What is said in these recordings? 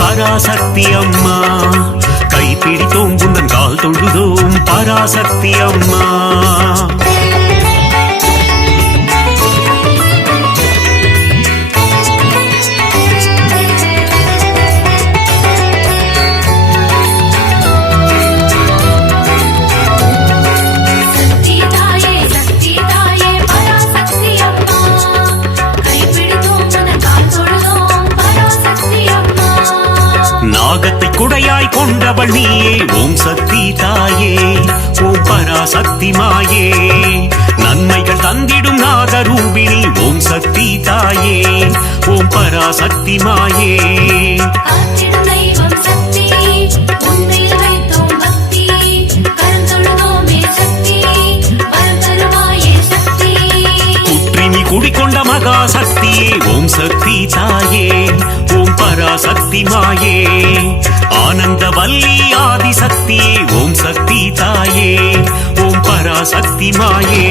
பராசக்தி அம்மா. கைப்பிடித்தோம் உந்தன் கால் தொழுதோம் பராசக்தி அம்மா. நாகத்தை குடையாய் கொண்டவள் நீயே ஓம் சக்தி தாயே ஓம் பராசக்தி மாயே. நன்மைகள் தந்திடும் நாகரூபிணி ஓம் சக்தி தாயே ஓம் பராசக்தி மாயே. குற்றினி குடிக்கொண்ட மகாசக்தியே ஓம் சக்தி தாயே ஓம் பராசக்தி மாயே. ஆனந்த வல்லி ஆதிசக்தியே ஓம் சக்தி தாயே ஓம் பராசக்தி மாயே.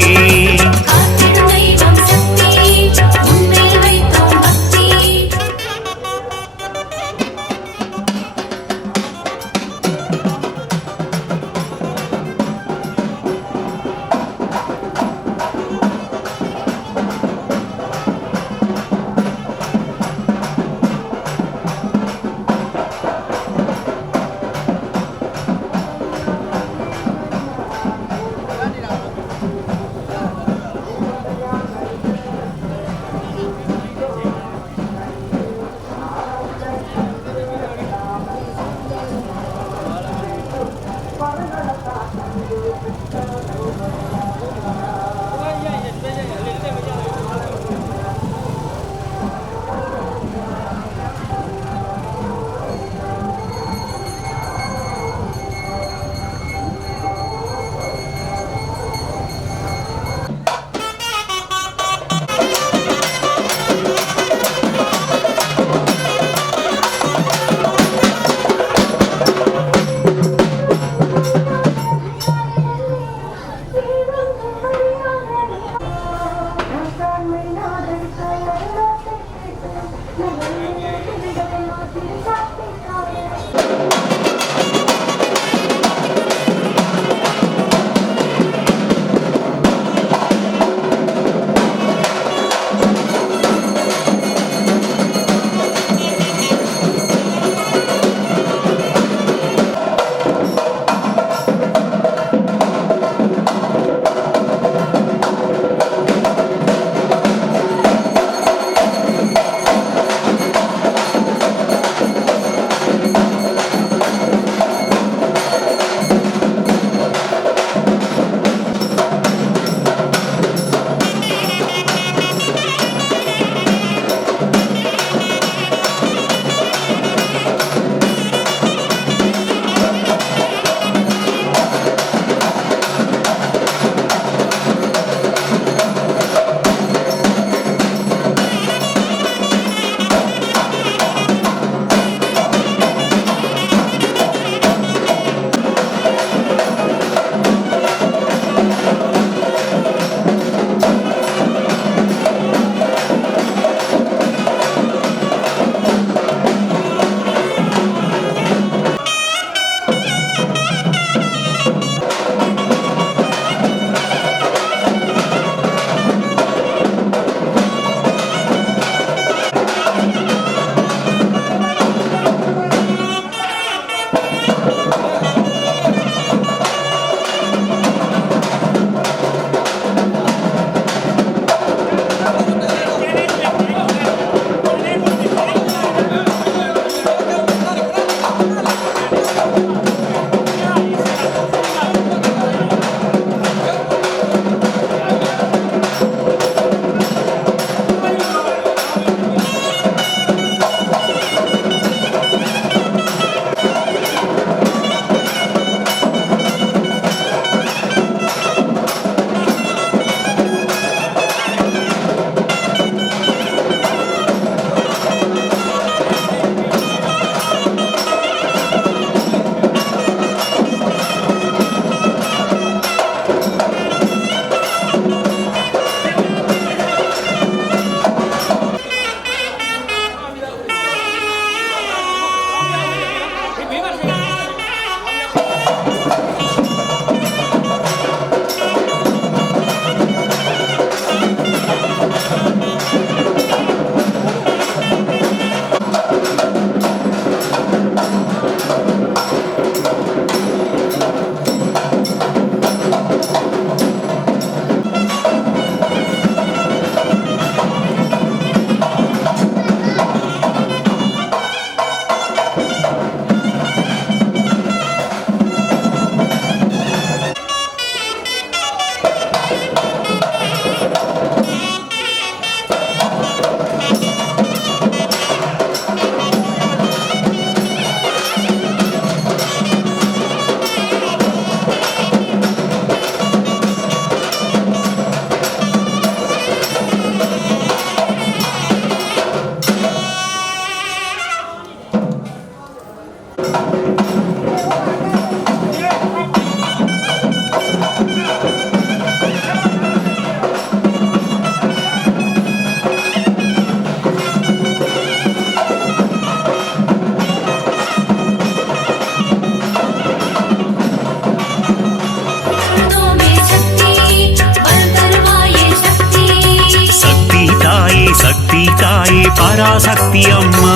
பராசக்தி அம்மா.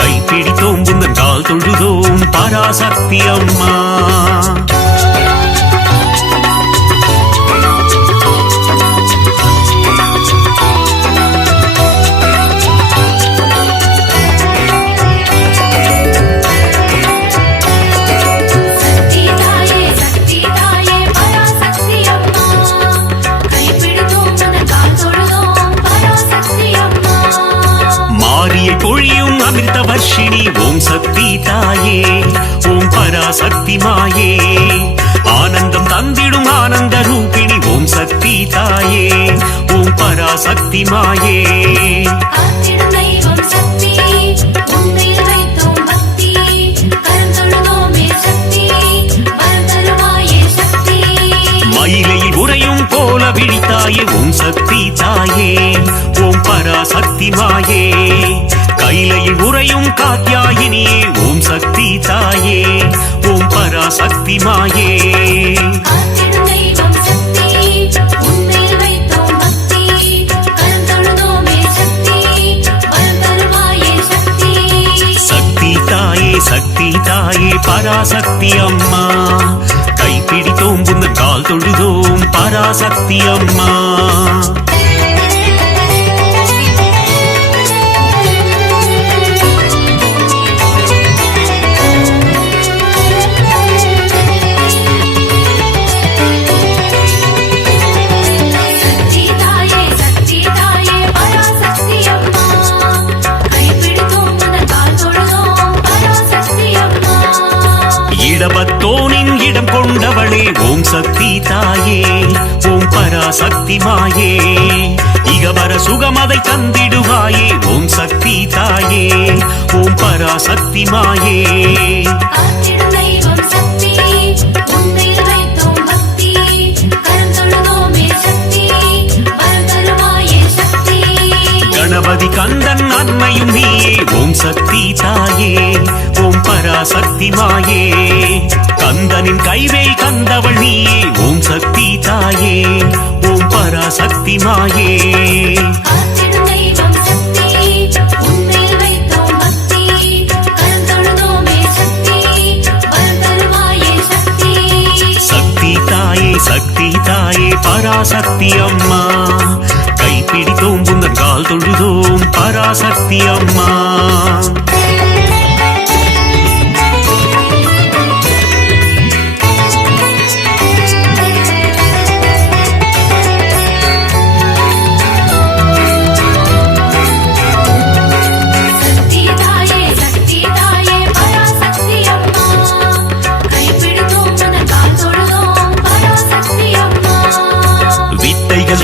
கைப்பிடித்தோம் உந்தன் கால் தொழுதோம் பராசக்தி அம்மா. பொழியும் அமிர்த வர்ஷினி ஓம் சக்தி தாயே ஓம் பராசக்தி மாயே. ஆனந்தம் தந்திடும் ஆனந்த ரூபிணி ஓம் சக்தி தாயே ஓம் பராசக்தி மாயே. மயிலையில் உறையும் போல விழித்தாயே ஓம் சக்தி தாயே ஓம் பராசக்தி மாயே. கைலையில் உறையும் காத்யாயினியே ஓம் சக்தி தாயே ஓம் பராசக்தி மாயே. சக்தி தாயே சக்தி தாயே பராசக்தி அம்மா. கைப்பிடித்தோம் உந்தன் கால் தொழுதோம் பராசக்தி அம்மா. இடபத்தோனின் இடம் கொண்டவளே ஓம் சக்தி தாயே ஓம் பராசக்தி மாயே. இகவர சுகமதை தந்திடுவாயே ஓம் சக்தி தாயே ஓம் பராசக்தி மாயே. கணபதி கந்தன் அன்னையும் நீயே ஓம் சக்தி தாயே ஓம் பராசக்தி மாயே. கந்தனின் கைவேல் கந்தவள் நீயே ஓம் சக்தி தாயே ஓம் பராசக்தி மாயே. சக்தி தாயே சக்தி தாயே பராசக்தி அம்மா. கைப்பிடித்தோம் உந்தன் கால் தொழுதோம் பராசக்தி அம்மா.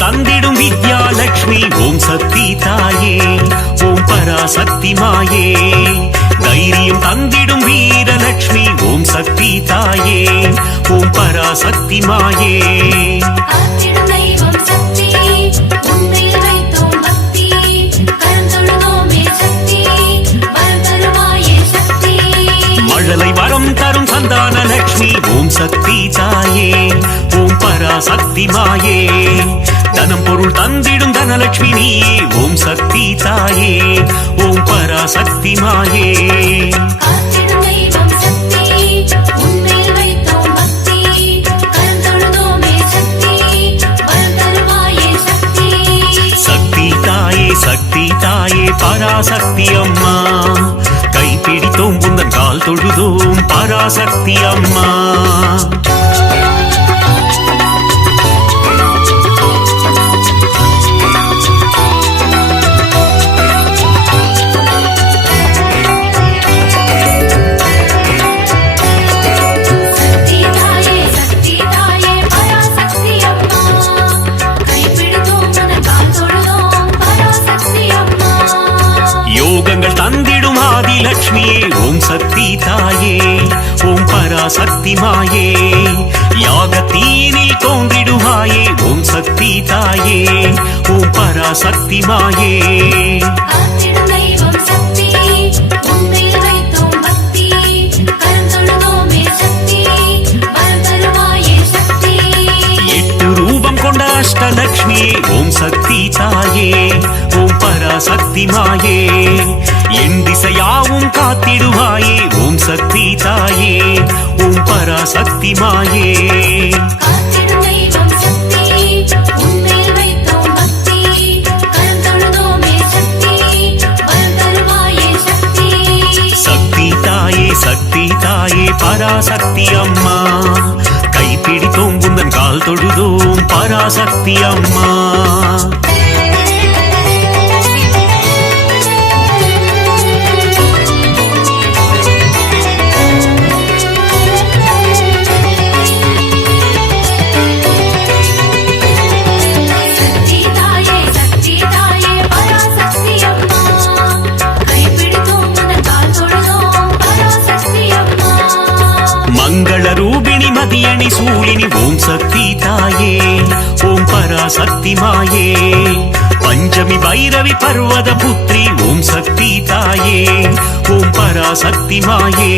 தந்திடும் வித்யாலட்சுமி ஓம் சக்தி தாயே ஓம் பராசக்தி மாயே. தைரியம் தந்திடும் வீரலட்சுமி ஓம் சக்தி தாயே ஓம் பராசக்தி மாயே. மழலை வரம் தரும் சந்தான லட்சுமி ஓம் சக்தி தாயே ஓம் பராசக்தி மாயே. தனம் பொருள் தந்திடும் தனலட்சுமி நீயே ஓம் சக்தி தாயே ஓம் பராசக்தி மாயே. சக்தி தாயே சக்தி தாயே பராசக்தி அம்மா. கைப்பிடித்தோம் உந்தன் கால் தொழுதோம் பராசக்தி அம்மா. தந்திடும் ஆதிலட்சுமியே ஓம் சக்தி தாயே ஓம் பராசக்தி மாயே. யாகத்தீனில் தோன்றிடுவாயே ஓம் சக்தி தாயே ஓம் பராசக்தி மாயே. எட்டு ரூபம் கொண்ட அஷ்டலட்சுமியே ஓம் சக்தி தாயே ஓம் பராசக்தி மாயே என் திசையாவும் காத்திடுவாயே ஓம் சக்தி தாயே ஓம் பராசக்தி மாயே சக்தி தாயே பராசக்தி அம்மா கைப்பிடித்தோம் உந்தன் கால் தொழுதோம் பராசக்தி அம்மா மதியணி சூழினி ஓம் சக்தி தாயே ஓம் பராசக்தி மாயே பஞ்சமி பைரவி பர்வத புத்ரி ஓம் சக்தி தாயே ஓம் பராசக்தி மாயே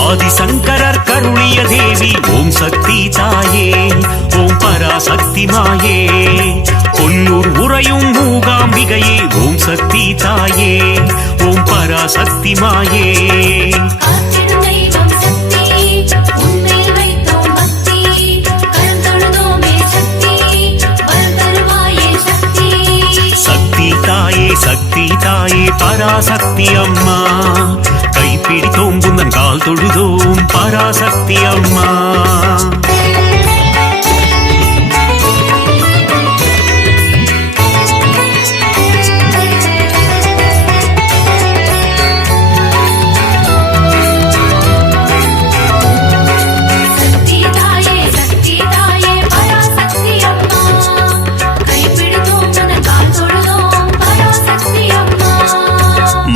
ஆதிசங்கரர் கருளிய தேவி ஓம் சக்தி தாயே ஓம் பராசக்தி மாயே கொல்லூர் உறையும் மூகாம்பிகையே ஓம் சக்தி தாயே ஓம் பராசக்தி மாயே சக்தி தாயே பராசக்தி அம்மா கைப்பிடித்தோம் உந்தன் கால் தொழுதோம் பராசக்தி அம்மா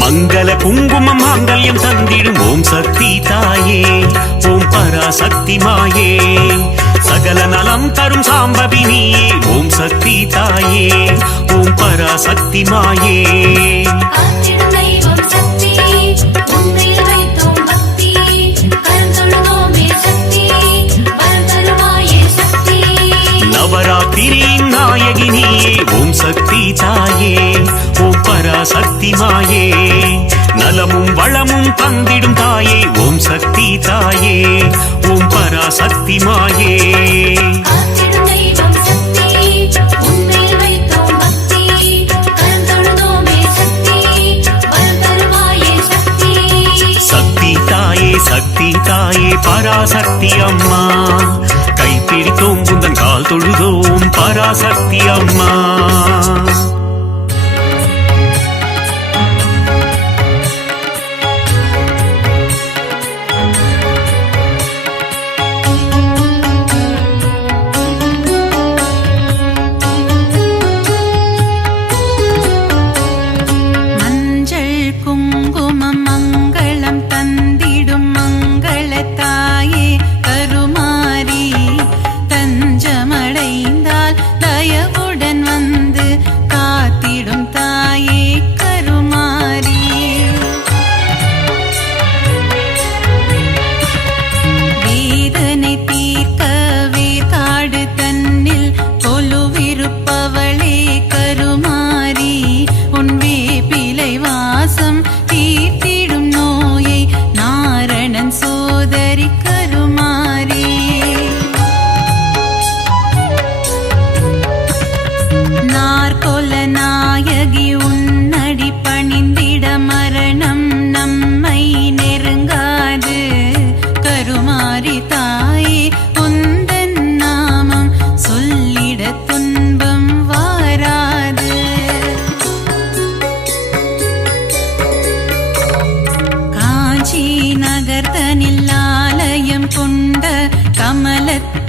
மங்கள குங்குமம் மாங்கல்யம் தந்திடும் ஓம் சக்தி தாயே ஓம் பராசக்தி மாயே சகல நலம் தரும் சாம்பவினியே ஓம் சக்தி தாயே ஓம் பராசக்தி மாயே நவராத்திரியின் நாயகினியே ஓம் சக்தி தாயே ஓம் பராசக்தி மாயே நலமும் வளமும் தந்திடும் தாயே ஓம் சக்தி தாயே ஓம் பராசக்தி மாயே சக்தி தாயே பராசக்தி அம்மா கைப்பிடித்தோம் உந்தன் கால் தொழுதோம் பராசக்தி அம்மா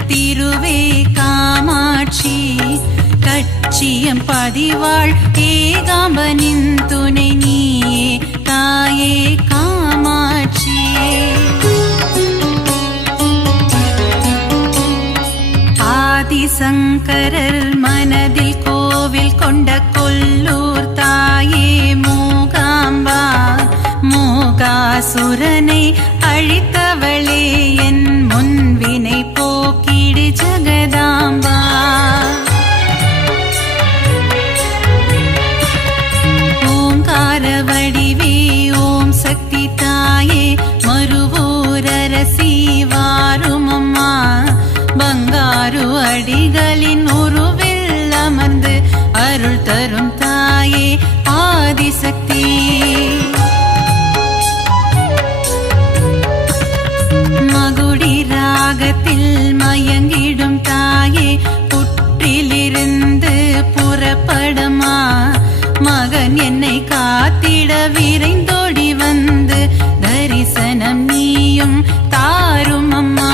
திருவே காமாட்சி கட்சியம் பதிவாள் ஏகாம்பனின் துணை நீயே தாயே காமாட்சி. ஆதிசங்கரர் மனதில் கோவில் கொண்ட கொல்லூர் தாயே மூகாம்பா மூகாசுரனை அழித்தவளே என் முன்வினை போக்கிடு ஜெகதாம்பா. ஓங்கார வடிவே ஓம் சக்தி தாயே மறுவூரரசி வாருமம்மா. பங்காரு அடிகளின் உருவில் அமர்ந்து அருள் தரும் தாயே ஆதிசக்தி. மகுடி ராகத்தில் மயங்கிடும் தாயே புற்றிலிருந்து புறப்படமா. மகன் என்னை காத்திட விரைந்தோடி வந்து தரிசனம் நீயும் தாரும் அம்மா.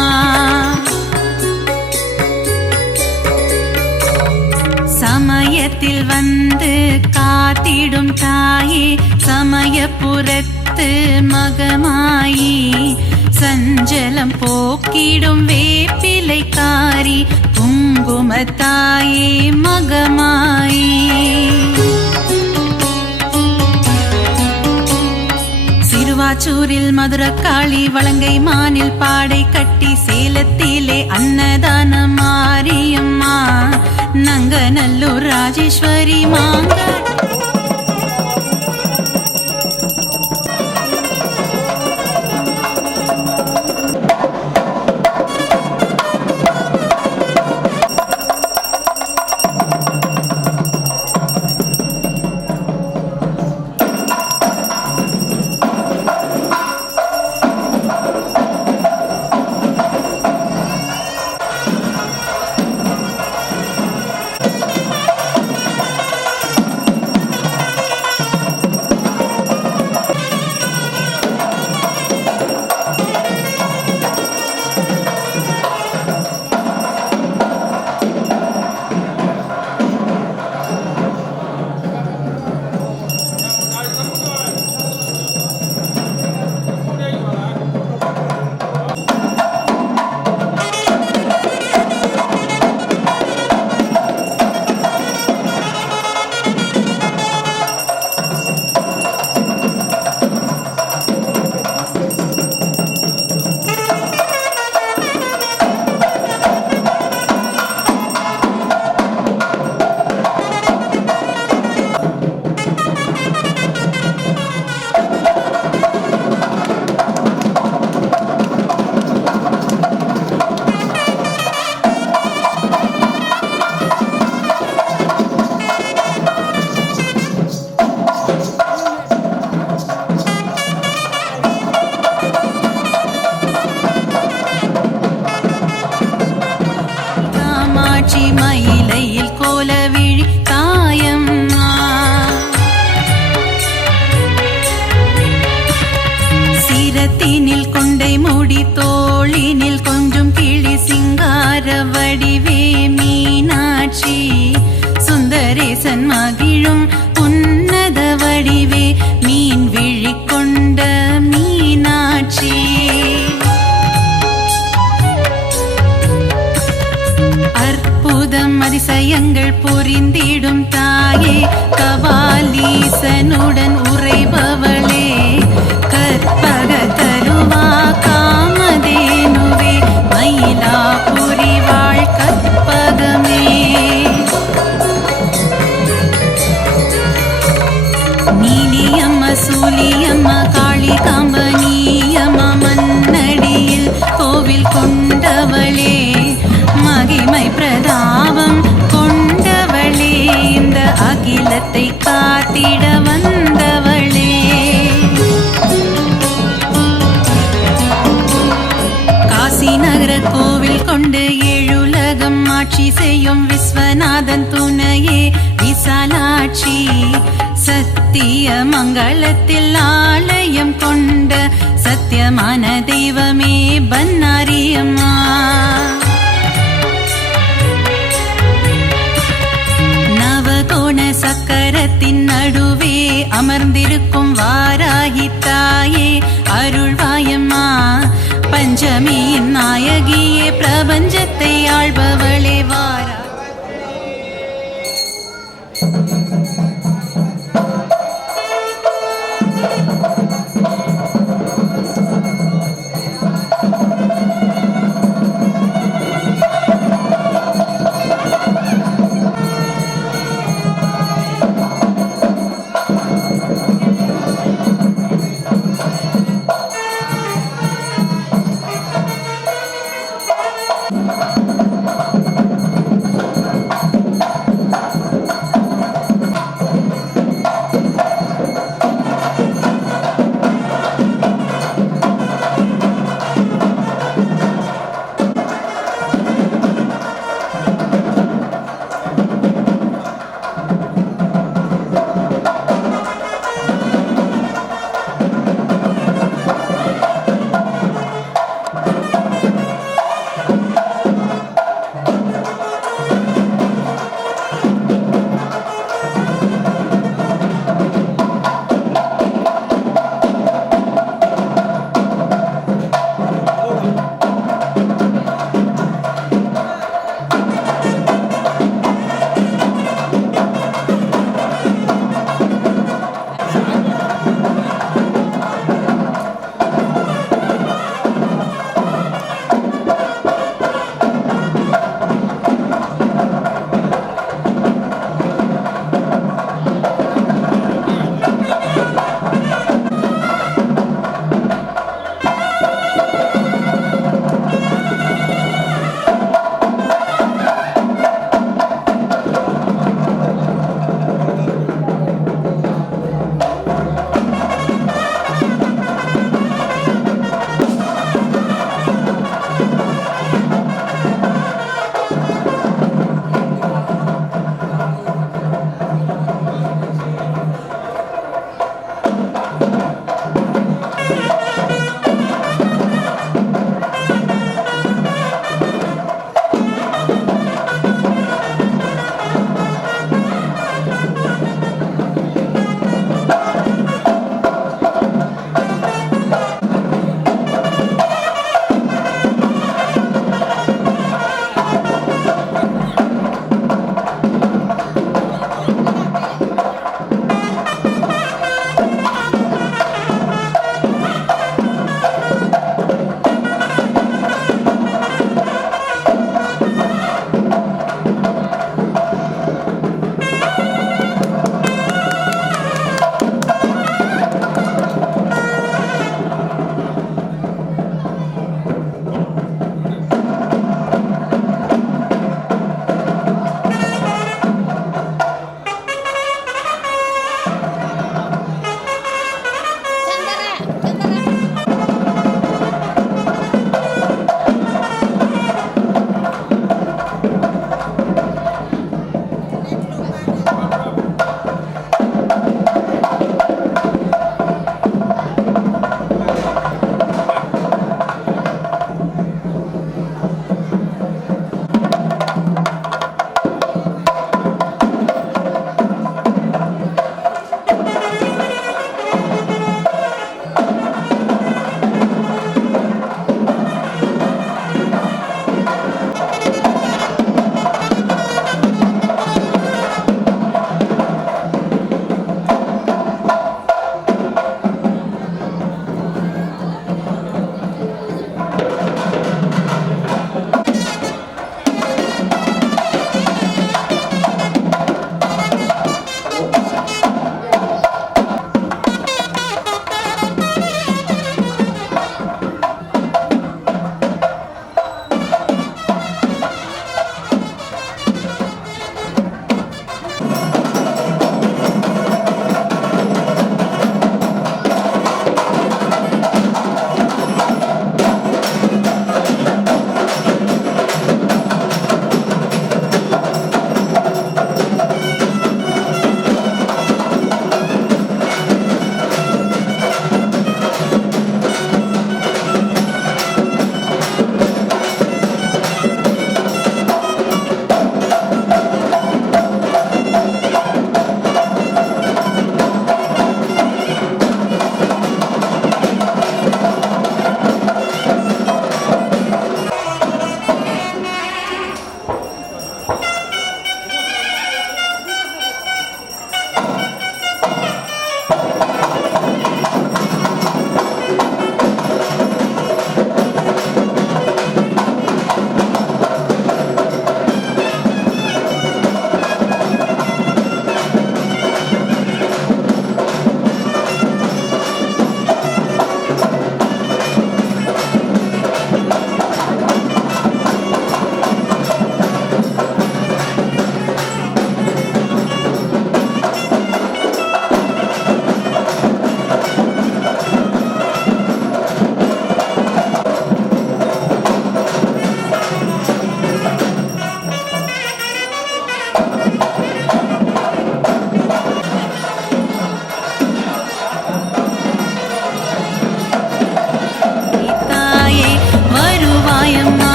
சமயத்தில் வந்து காத்திடும் தாயே சமயபுரத்து மகமாயி. சஞ்சலம் போக்கிடும் வேப்பிலைக்காரி குங்குமத்தாயே மகமாயி. சிறுவாச்சூரில் மதுரக்காளி வலங்கை மானில் பாடை கட்டி சேலத்திலே அன்னதான மாரியம்மா. நங்கநல்லூர் ராஜேஸ்வரி மாங்க மயிலையில் கோலவிழி தாயம்மா. சிரத்தினில் கொண்டை மூடி தோளினில் கொஞ்சம் கிளி சிங்கார வடிவே மீனாட்சி. சுந்தரேசன் மகிழும் உன்னத வடிவே மீன் விழி கொண்ட மீனாட்சி. அற்புதம் அதிசயங்கள் புரிந்திடும் தாயே கபாலீசனுடன் உறைபவளே. கற்பக தருவா காமதேனுவே மயிலாபுரி வாழ் கற்பகமே. நீலியம்ம சூலியம்ம காளி கம்பனியம்ம மன்னடியில் கோவில் கொண்டவளே. மகிமை பிரதாபம் கொண்டவளே இந்த அகிலத்தை காத்திட வந்தவளே. காசி நகர கோவில் கொண்டு ஏழுலகம் ஆட்சி செய்யும் விஸ்வநாதன் துணையே விசாலாட்சி. சத்திய மங்களத்தில் ஆலயம் கொண்ட சத்தியமான தெய்வமே பன்னாரியம்மா. நவகோண சக்கரத்தின் நடுவே அமர்ந்திருக்கும் வாராகி தாயே அருள்வாயம்மா. பஞ்சமியின் நாயகியே பிரபஞ்சத்தை ஆள்பவளே வாரா.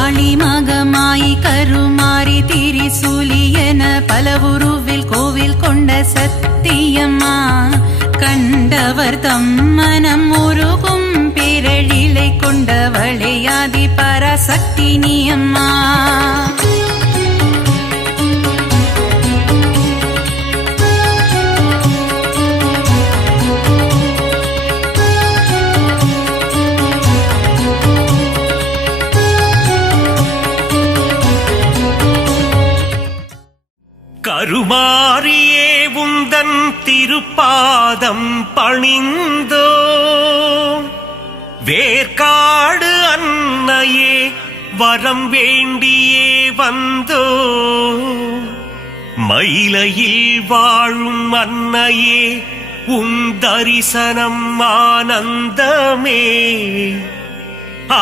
காளி மகமாயி கருமாரி திரிசூலி என பல உருவில் கோவில் கொண்ட சத்தியம்மா கண்டவர் தம் மனம் உருகும் பேரழிலை கொண்டவளே ஆதி பராசக்தி நீ அம்மா. கருமாரியே உந்தன் திருப்பாதம் பணிந்தோ வேர்க்காடு அன்னையே வரம் வேண்டியே வந்தோ மயிலையில் வாழும் அன்னையே உன் தரிசனம் ஆனந்தமே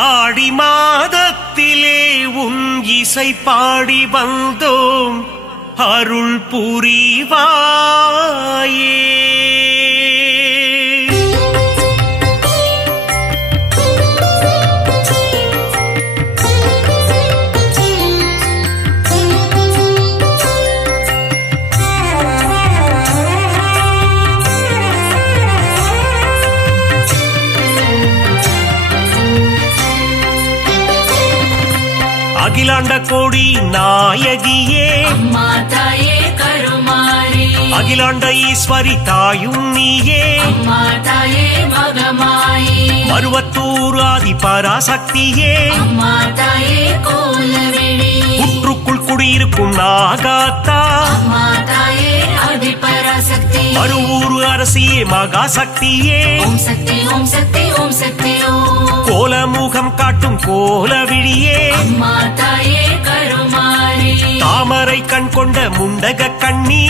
ஆடி மாதத்திலே உன் இசை பாடி வந்தோம் அருள் புரிவாயே. அகிலாண்ட கோடி நாயகியே மாதாயே கருமாரி அகிலாண்ட ஈஸ்வரி தாயும் நீயே மாதாயே மகமாயி மருவத்தூர் ஆதி பராசக்தியே மாதாயே கோலவிழி புற்றுக்குள் குடியிருக்கும் நாகாத்தா மாதாயே ஆதி பராசக்தி மருவூர் அரசியே மகாசக்தியே ஓம் சக்தி ஓம் சக்தி ஓம் சக்தி ஓம் கோலமுகம் காட்டும் கோலவிழியே மாதாயே கருமாரி தாமரை கண் கொண்ட முண்டக கண்ணி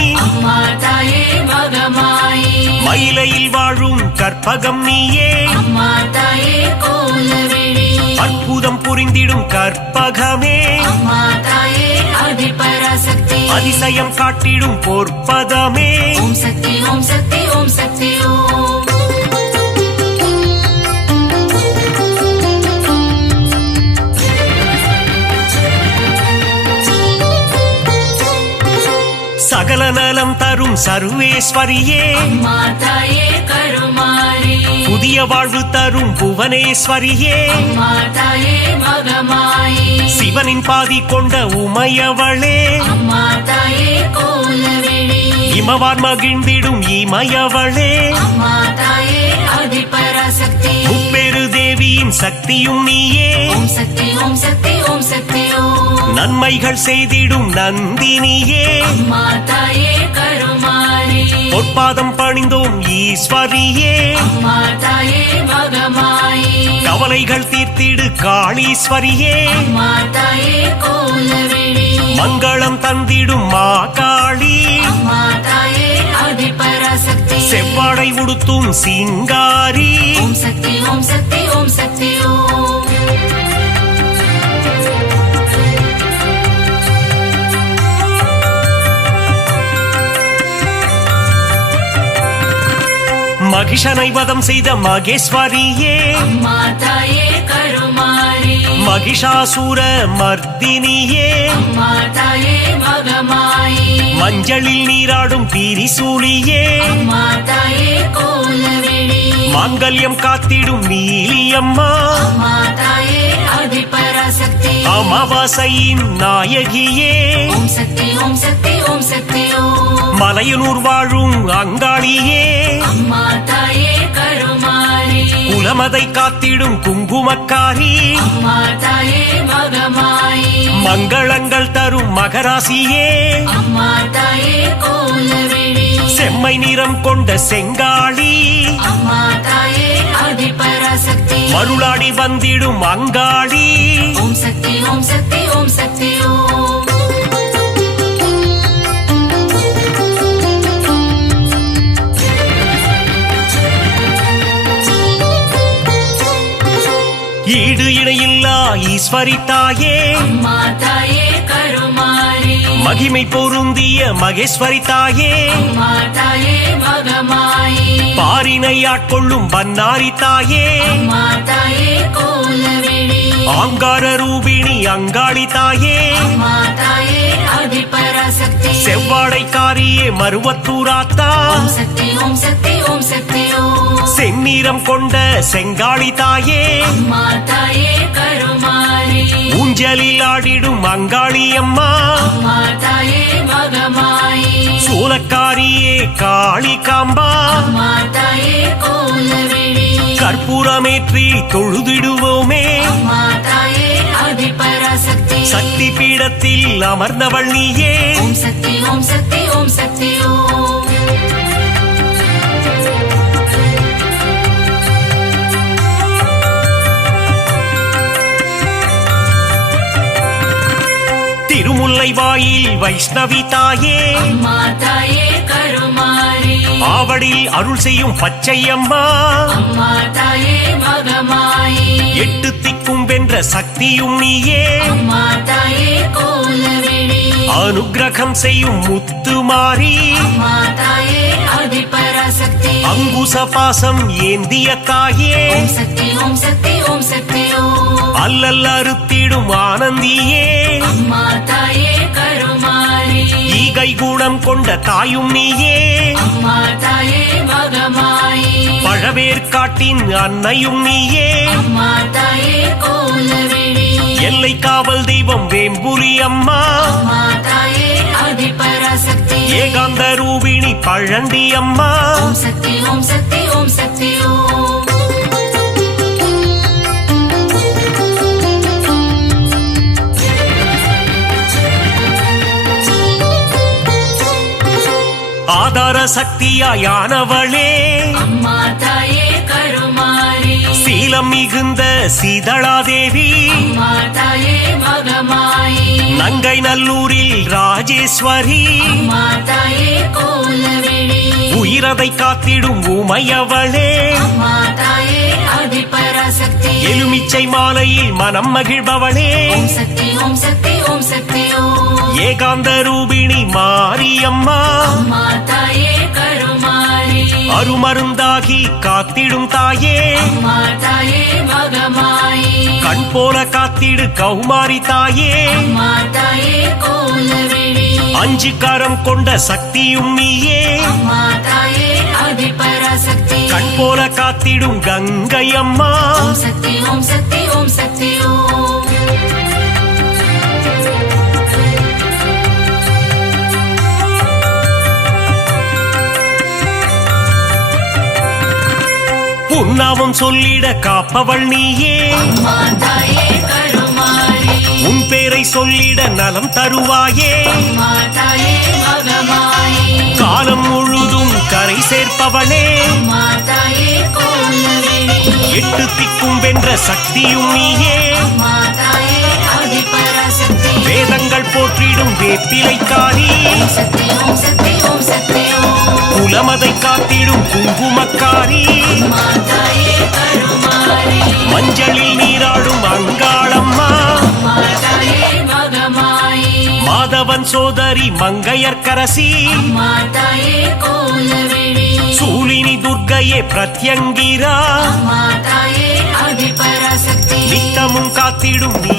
மாதாயே மகமாயி மயிலையில் வாழும் கற்பகம் நீயே மாதாயே கோலவிழி அற்புதம் புரிந்திடும் கற்பகமே மாதாயே ஆதி பராசக்தி அதிசயம் காட்டிடும் பொற்பதமே ஓம் சக்தி ஓம் சக்தி ஓம் சக்தி ஓம் சகல நலம் தரும் சர்வேஸ்வரியே மாதாயே கருமாரி புதிய வாழ்வு தரும் புவனேஸ்வரியே மாதாயே மகமாயி சிவனின் பாதி கொண்ட உமையவளே மாதாயே கோலவிழி இமவான் மகிழ்ந்திடும் இமயவளே மாதாயே ஆதி பராசக்தி முப்பெரு தேவியின் சக்தியும் நீயே ஓம் சக்தி ஓம் சக்தி ஓம் சக்தி ஓம் நன்மைகள் செய்திடும் நந்தினியே மாதாயே கருமாரி பொற்பாதம் பணிந்தோம் ஈஸ்வரியே மாதாயே மகமாயி கவலைகள் தீர்த்திடு காளீஸ்வரியே மாதாயே கோலவிழி மங்களம் தந்திடும் மாகாளி மாதாயே ஆதி பராசக்தி செவ்வாடை உடுத்தும் சிங்காரி ஓம் சக்தி ஓம் சக்தி ஓம் சக்தி ஓம் மகிஷனை வதம் செய்த மகேஸ்வரியே மாதாயே கருமாரி மகிஷாசூர மர்தினியே மாதாயே மகமாயி மஞ்சளில் நீராடும் திரிசூலியே மாதாயே கோலவிழி மாங்கல்யம் காத்திடும் நீலியம்மா மாதாயே ஆதி பராசக்தி அமாவாசையின் நாயகியே ஓம் சக்தி ஓம் சக்தி ஓம் சக்தி ஓம் மலையனூர் வாழும் அங்காளியே மாதாயே கருமாரி குலமதை காத்திடும் குங்குமக்காரி மாதாயே மகமாயி மங்களங்கள் தரும் மகராசியே மாதாயே கோலவிழி செம்மை நிறம் கொண்ட செங்காளி மாதாயே ஆதி பராசக்தி மருளாடி வந்திடும் அங்காளி ஓம் சக்தி ஓம் சக்தி ஓம் சக்தி ஓம் ஈடு இணையில்லா ஈஸ்வரி தாயே மாதாயே கருமாரி மகிமை பொருந்திய மகேஸ்வரி தாயே மாதாயே மகமாயி பாரினை ஆட்கொள்ளும் பன்னாரி தாயே மாதாயே கோலவிழி ஆங்கார ரூபிணி அங்காளி தாயே அம்மா தாயே ஆதிபராசக்தி செவ்வாடைக்காரியே மருவத்தூராத்தா ஓம் சக்தி ஓம் சக்தி ஓம் சக்தி ஓம் செந்நிறம் கொண்ட செங்காளி தாயே அம்மா தாயே கருமாரி ஊஞ்சலில் ஆடிடும் அங்காளி அம்மா அம்மா தாயே மகமாயி சூலக்காரியே காளி காம்பா அம்மா தாயே கோலவிழி கற்பூரமேற்றி தொழுதிடுவோமே அம்மா தாயே ஆதிபராசக்தி சக்தி பீடத்தில் அமர்ந்தவள் நீயே ஓம் சக்தி ஓம் சக்தி ஓம் சக்தி ஓம் திருமுல்லை வாயில் வைஷ்ணவி தாயே அம்மா தாயே கருமாரி ஆவடில் அருள் செய்யும் பச்சையம்மா அம்மா தாயே மகமாயி எட்டு திக்கும் வென்ற சக்தியும் நீயே அம்மா தாயே கோலவிழி அனுக்கிரகம் செய்யும் முத்துமாரி அம்மா தாயே ஆதிபராசக்தி அங்குச பாசம் ஏந்திய தாயே ஓம் சக்தி ஓம் சக்தி ஓம் சக்தி ஓம் அல்லல் அறுத்திடும் ஆனந்தியே அம்மா தாயே கருமாரி ஈகை குணம் கொண்ட தாயும் நீயே அம்மா தாயே மகமாயி பழவேற்காட்டின் அன்னையும் நீயே அம்மா தாயே கோலவிழி எல்லை காவல் தெய்வம் வேம்புரி அம்மா அம்மா தாயே ஆதிபராசக்தி ஏகாந்த ரூபிணி பழண்டி அம்மா ஓம் சக்தி ஓம் சக்தி ஓம் சக்தி ஓம் ஆதார சக்தியாயானவளே அம்மா தாயே கருமாரி சீலம் மிகுந்த சீதளாதேவி அம்மா தாயே மகமாயி நங்கை நல்லூரில் ராஜேஸ்வரி அம்மா தாயே கோலவிழி உயிரதை காத்திடும் உமையவளே அம்மா தாயே ஆதிபராசக்தி எலுமிச்சை மாலையில் மனம் மகிழ்பவளே ஓம் சக்தி ஓம் சக்தி ஓம் சக்தி ஓம் ஏகாந்த ரூபிணி மாரியம்மா அம்மா தாயே கருமாரி அருமருந்தாகி காத்திடும் தாயே அம்மா தாயே மகமாயி கண் போல காத்திடு கௌமாரி தாயே அம்மா தாயே கோலவிழி அஞ்சு கரம் கொண்ட சக்தியும் நீயே அம்மா தாயே ஆதிபராசக்தி கண் போல காத்திடும் கங்கை அம்மா ஓம் சக்தி ஓம் சக்தி ஓம் சக்தி ஓம் உன்னாவும் சொல்லிட காப்பவள் நீயே அம்மா தாயே கருமாரி உன் பேரை சொல்லிட நலம் தருவாயே அம்மா தாயே மகமாயி காலம் முழுதும் கரை சேர்ப்பவளே அம்மா தாயே கோலவிழி எட்டு திக்கும் வென்ற சக்தியும் நீயே அம்மா தாயே ஆதிபராசக்தி வேதங்கள் போற்றிடும் வேப்பிலைக்காரி ஓம் சக்தி ஓம் சக்தி ஓம் சக்தி ஓம் குலமதை காத்திடும் குங்குமக்காரி அம்மா தாயே கருமாரி மஞ்சளில் நீராடும் அங்காளம்மா அம்மா தாயே மகமாயி மாதவன் சோதரி மங்கையர்க்கரசி அம்மா தாயே கோலவிழி சூலினி துர்க்கையே பிரத்யங்கிரா அம்மா தாயே ஆதிபராசக்தி நித்தமும் காத்திடும் நீ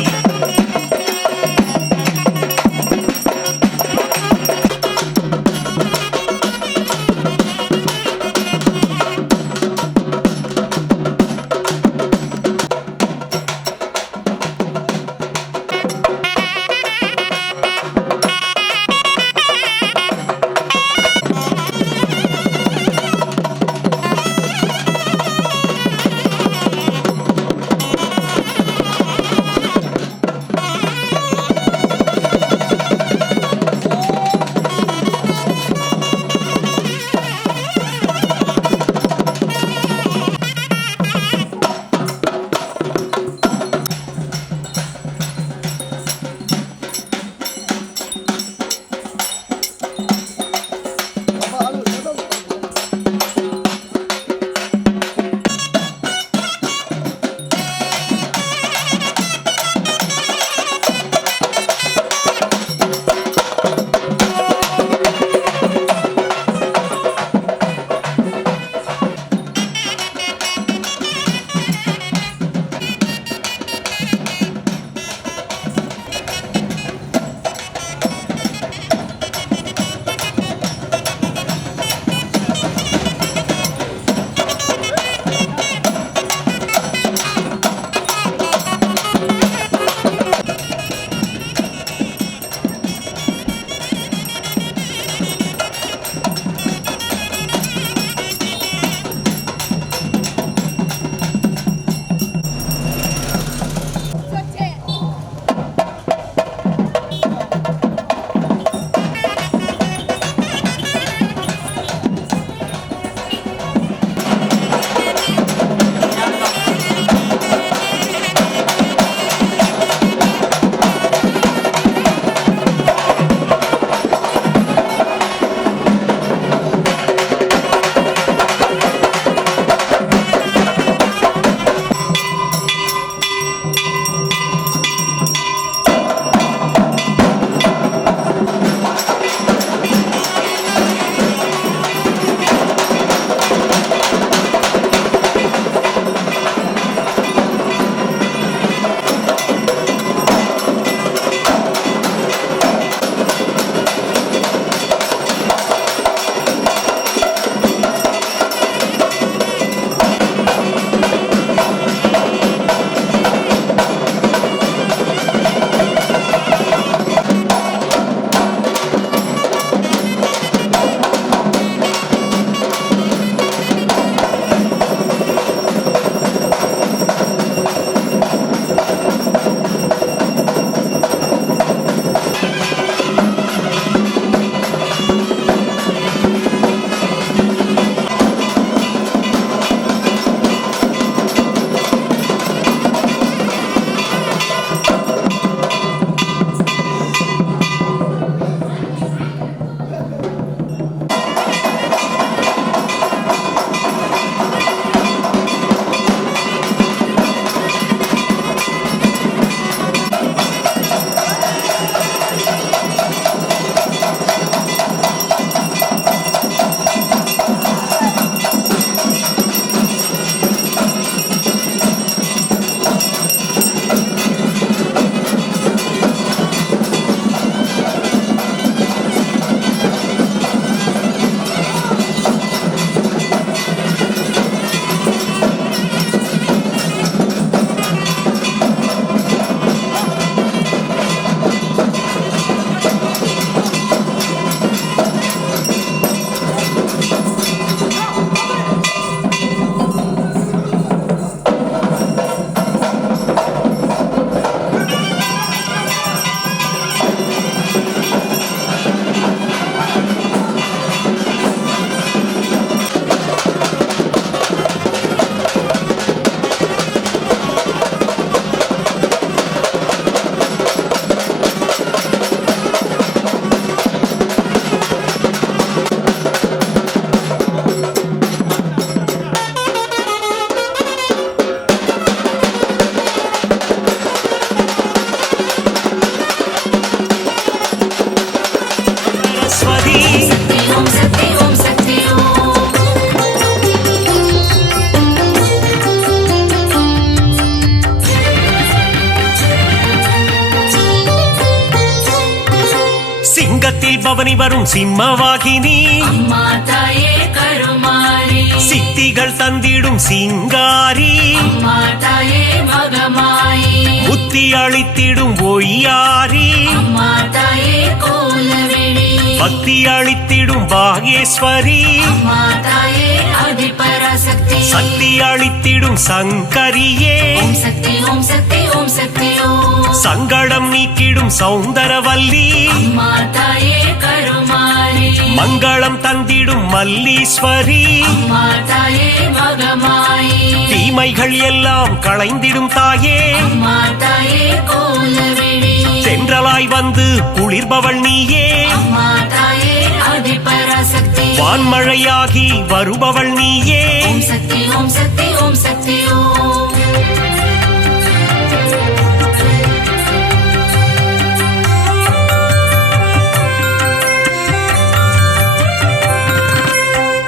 சிங்கத்தில் பவனி வரும் சிம்மவாகினி அம்மா தாயே கருமாரி சித்திகள் தந்திடும் சிங்காரி அம்மா தாயே மகமாயி புத்தி அளித்திடும் ஒய்யாரி அம்மா தாயே கோலவேணி பக்தி அளித்திடும் பாகேஸ்வரி அம்மா தாயே ஆதிபராசக்தி சக்தி அளித்திடும் சங்கரியே ஓம் சக்தி ஓம் சக்தி ஓம் சக்தி ஓம் சங்கடம் நீக்கிடும் சௌந்தரவல்லி அம்மா தாயே கருமாரி மங்களம் தந்திடும் மல்லீஸ்வரி அம்மா தாயே மகமாயி தீமைகள் எல்லாம் களைந்திடும் தாயே அம்மா தாயே கோலவேணி தென்றலாய் வந்து குளிர்பவள் நீயே அம்மா தாயே ஆதிபராசக்தி வான்மழையாகி வருபவள் நீயே ஓம் சக்தி ஓம் சக்தி ஓம் சக்தி ஓம்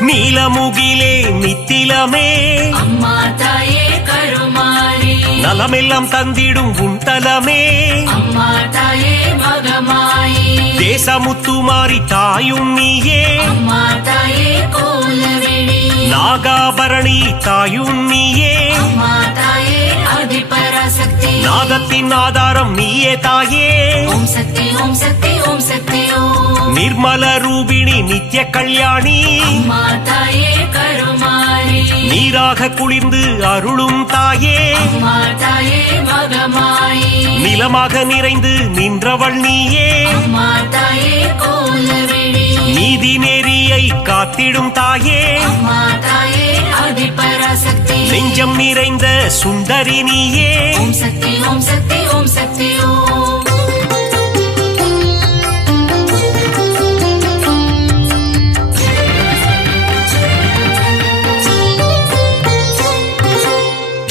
நீலமுகிலே நித்திலமே அம்மா தாயே கருமாரி நலமெல்லாம் தந்திடும் உன் தலமே அம்மா தாயே மகமாயி தேசமுத்துமாரி தாயும் நீயே அம்மா தாயே கோலவேணி நாகாபரணி தாயும் நீயே அம்மா தாயே ஆதிபராசக்தி நாதத்தின் ஆதாரம் நீயே தாயே ஓம் சக்தி ஓம் சக்தி ஓம் சக்தி ஓம் நிர்மல ரூபிணி நித்ய கல்யாணி அம்மா தாயே கருமாரி நீராக குளிர்ந்து அருளும் தாயே அம்மா தாயே மகமாயி நிலமாக நிறைந்து நின்றவள் நீயே அம்மா தாயே கோலவேணி நீதி நெறியை காத்திடும் தாயே அம்மா தாயே ஆதிபராசக்தி நெஞ்சம் நிறைந்த சுந்தரி நீயே ஓம் சக்தி ஓம் சக்தி ஓம் சக்தி ஓம்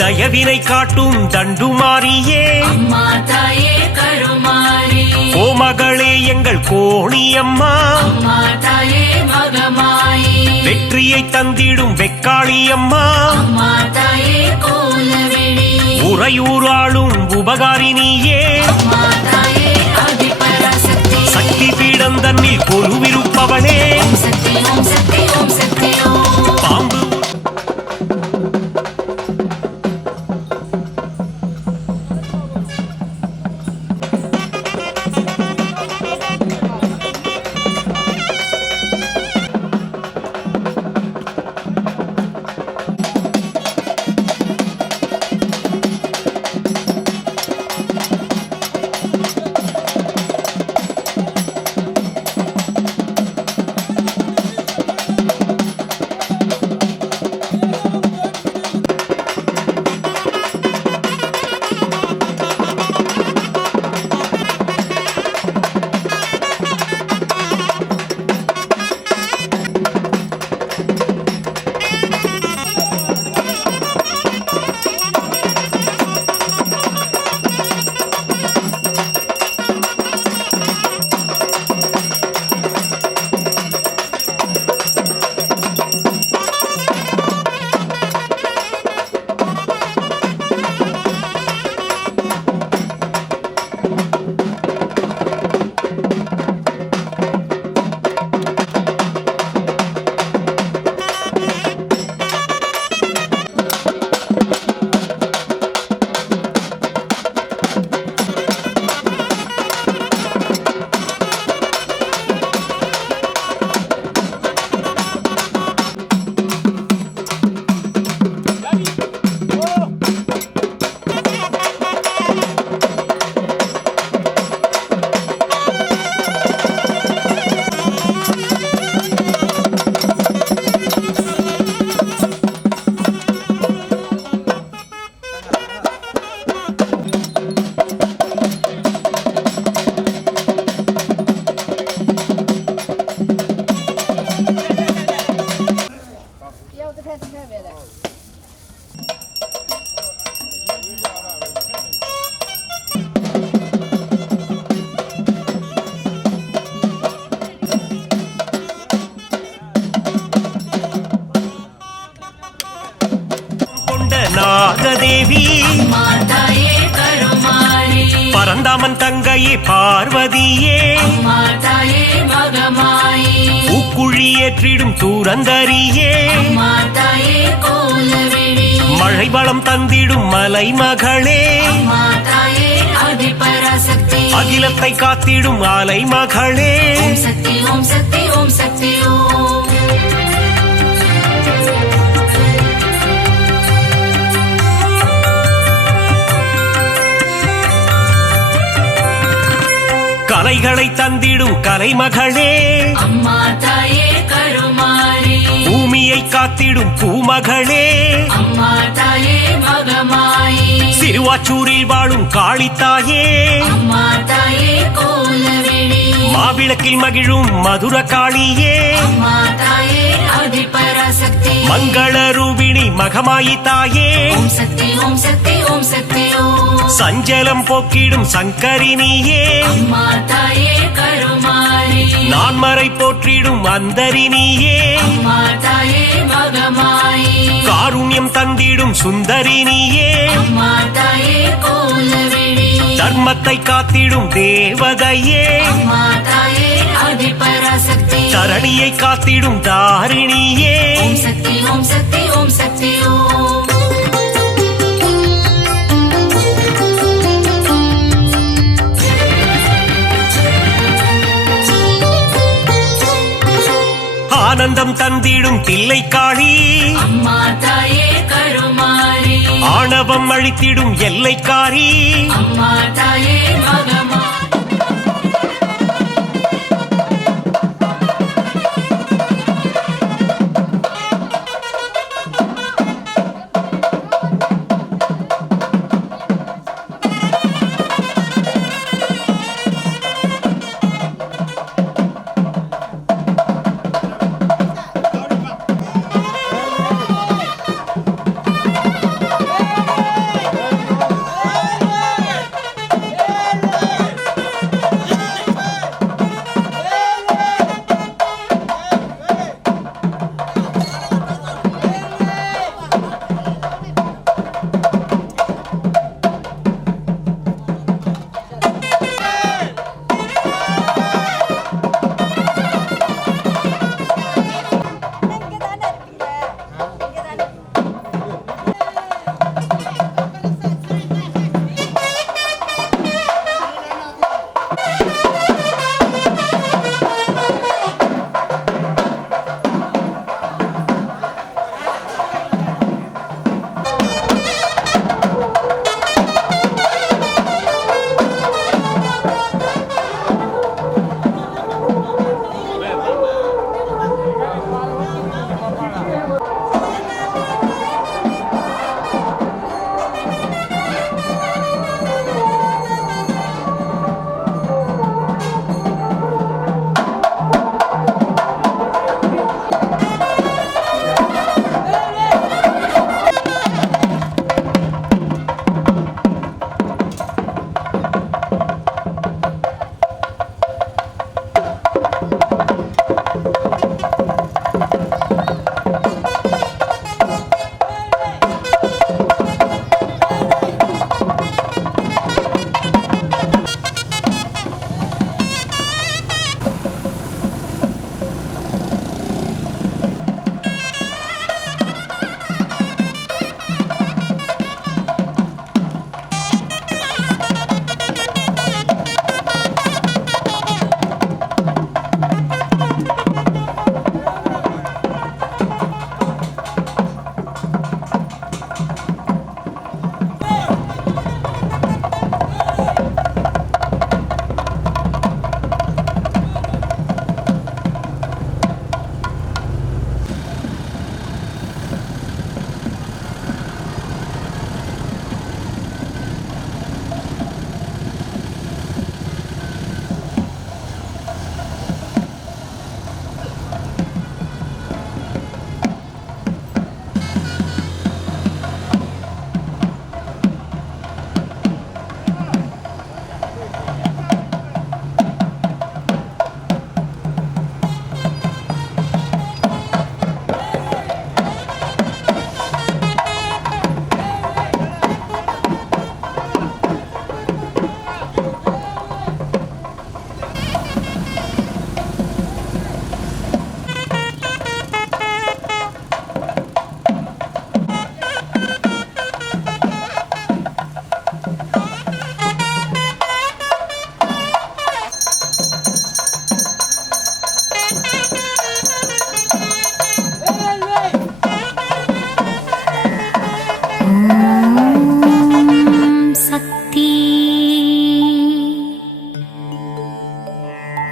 தயவினை காட்டும் தண்டுமாரியே அம்மா தாயே கருமாரி கோமகளே எங்கள் கோணியம்மா அம்மா தாயே மகமாயி வெற்றியை தந்திடும் வெக்காளியம்மா அம்மா தாயே கோலவேணி உறையூராளும் உபகாரினியே அம்மா தாயே ஆதிபராசக்தி சக்தி பீடம் தன்னில் கொலுவிருப்பவளே ஓம் சக்தி ஓம் சக்தி ஓம் சக்தி ஓம் பாம்பு பரமன் தங்கையே பார்வதியே அம்மா தாயே மகமாயே பூக்குழி ஏற்றிடும் தூரந்தரியே அம்மா தாயே கோலவிழி மழை வளம் தந்திடும் மலை மகளே அம்மா தாயே ஆதிபராசக்தி அகிலத்தை காத்திடும் ஆலை மகளே ஓம் சக்தி ஓம் சக்தி ஓம் சக்தி ஓம் கலைகளை தந்திடும் கலைமகளே அம்மா தாயே கருமாரி பூமியை காத்திடும் பூமகளே அம்மா தாயே மகமாயி சிறுவாச்சூரில் வாழும் காளித்தாயே அம்மா தாயே கோலவிழி மாவிளக்கில் மகிழும் மதுர காளியே அம்மா தாயே ஆதிபராசக்தி மங்கள ரூபிணி மகமாயி தாயே ஓம் சக்தி ஓம் சக்தி ஓம் சக்தி ஓம் சஞ்சலம் போக்கிடும் சங்கரினியே அம்மா தாயே கருமாரி நான்மறை போற்றிடும் அந்தரினியே அம்மா தாயே மகமாயி காருண்யம் தந்திடும் சுந்தரினியே அம்மா தாயே கோலவிழி தர்மத்தை காத்திடும் தேவதையே அம்மா தாயே ஆதிபராசக்தி தரணியை காத்திடும் தாரிணியே ஓம் சக்தி ஓம் சக்தி ஓம் சக்தி ஓம் ஆனந்தம் தந்திடும் தில்லைக்காளி அம்மா தாயே கருமாரி ஆணவம் அழித்திடும் எல்லைக்காரி அம்மா தாயே மகமா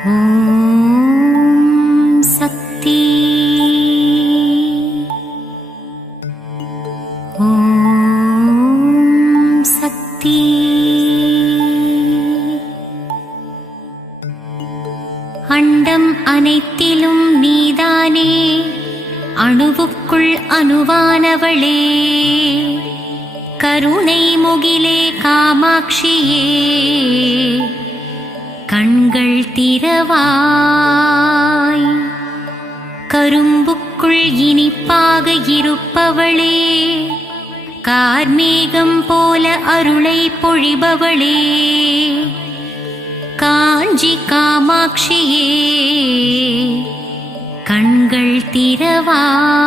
ஓம் சக்தி. ஓம் சக்தி. அண்டம் அனைத்திலும் நீதானே, அணுவுக்குள் அணுவானவளே, கருணை முகிலே காமாட்சியே, கண்கள் திறவாய். கரும்புக்குள் இனிப்பாக இருப்பவளே, கார்மேகம் போல அருளை பொழிபவளே, காஞ்சி காமாட்சியே, கண்கள் திறவாய்.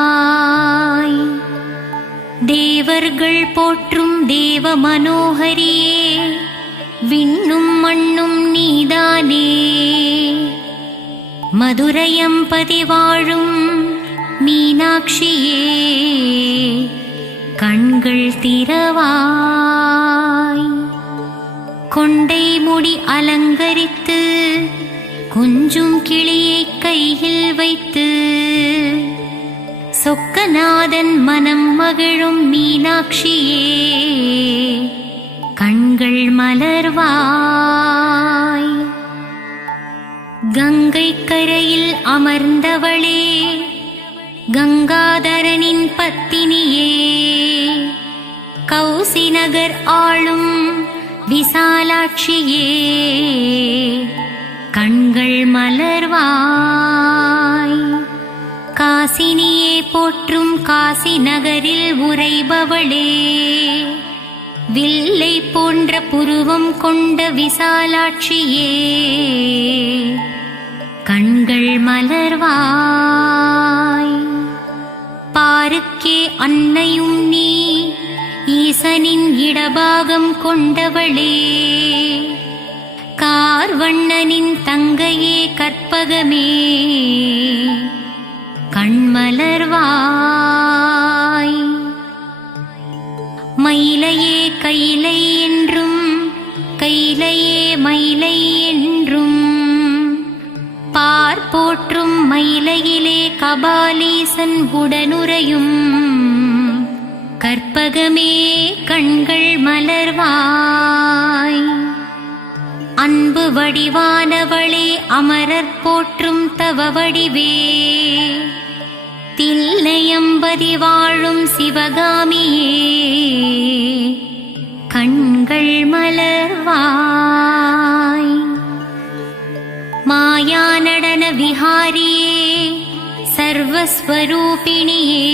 தேவர்கள் போற்றும் தேவ மனோகரியே, விண்ணும் மண்ணும் நீதானே, மதுரையம்பதி வாழும் மீனாட்சியே, கண்கள் திறவாய். கொண்டை முடி அலங்கரித்து கொஞ்சும் கிளியை கையில் வைத்து, சொக்கநாதன் மனம் மகிழும் மீனாட்சியே, கண்கள் மலர்வாய். கங்கை கரையில் அமர்ந்தவளே, கங்காதரனின் பத்தினியே, கௌசி நகர் ஆளும் விசாலாட்சியே, கண்கள் மலர்வாய். காசினியே போற்றும் காசி நகரில் உறைபவளே, வில்லை போன்ற புருவம் கொண்ட விசாலாட்சியே, கண்கள் மலர்வாய். பாருக்கே அன்னையும் நீ, ஈசனின் இடபாகம் கொண்டவளே, கார்வண்ணனின் தங்கையே கற்பகமே, கண்மலர்வாய். மயிலையே கைலை என்றும், கைலையே மயிலை என்றும், பார்ப்போற்றும் மயிலையிலே கபாலீசன் உடனுறையும், கற்பகமே கண்கள் மலர்வாய். அன்பு வடிவானவளே, அமரர் போற்றும் தவ வடிவே, தில்லையம்பதி வாழும் சிவகாமியே, கண்கள் மலர்வாய். மாயா நடன விஹாரியே, சர்வஸ்வரூபிணியே,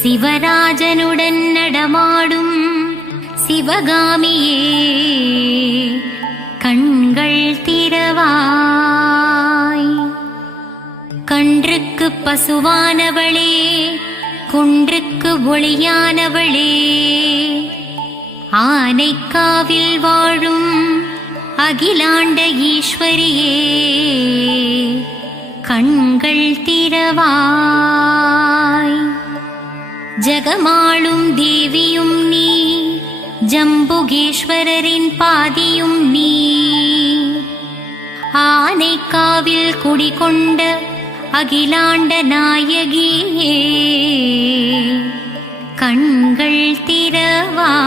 சிவராஜனுடன் நடமாடும் சிவகாமியே, கண்கள் திறவாய். கன்றுக்கு பசுவானவளே, குன்றுக்கு ஒளியானவளே, ஆனைக்காவில் வாழும் அகிலாண்ட ஈஸ்வரியே, கண்கள் திறவாய். ஜகமாளும் தேவியும் நீ, ஜம்புகேஸ்வரரின் பாதியும் நீ, ஆனைக்காவில் குடிகொண்ட அகிலாண்ட நாயகியே, கண்கள் திறவாய்.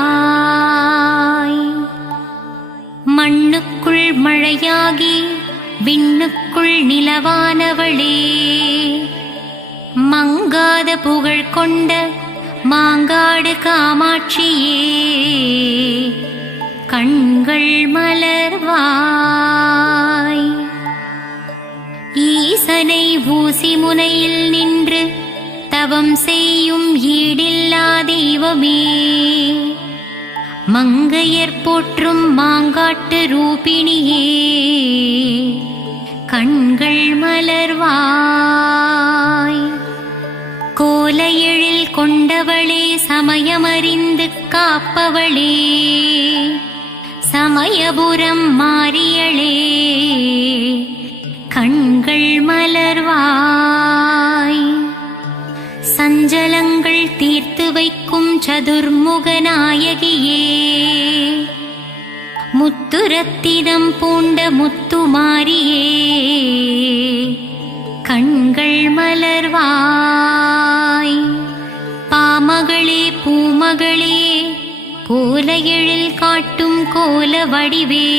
மண்ணுக்குள் மழையாகி விண்ணுக்குள் நிலவானவளே, மங்காத புகழ் கொண்ட மாங்காடு காமாட்சியே, கண்கள் மலர்வாய். ஈசனை ஊசி முனையில் நின்று தவம் செய்யும் ஈடில்லா தெய்வமே, மங்கையர் போற்றும் மாங்காட்டு ரூபிணியே, கண்கள் மலர்வாய். கோலையெழில் கொண்டவளே, சமயமறிந்து காப்பவளே, சமயபுரம் மாறியளே, கண்கள் மலர்வாய். சஞ்சலங்கள் தீர்த்து வைக்கும் சதுர்முக நாயகியே, முத்துரத்தினம் பூண்ட முத்துமாரியே கண்கள் மலர்வாய். பாமகளே பூமகளே கோல எழில் காட்டும் கோல வடிவே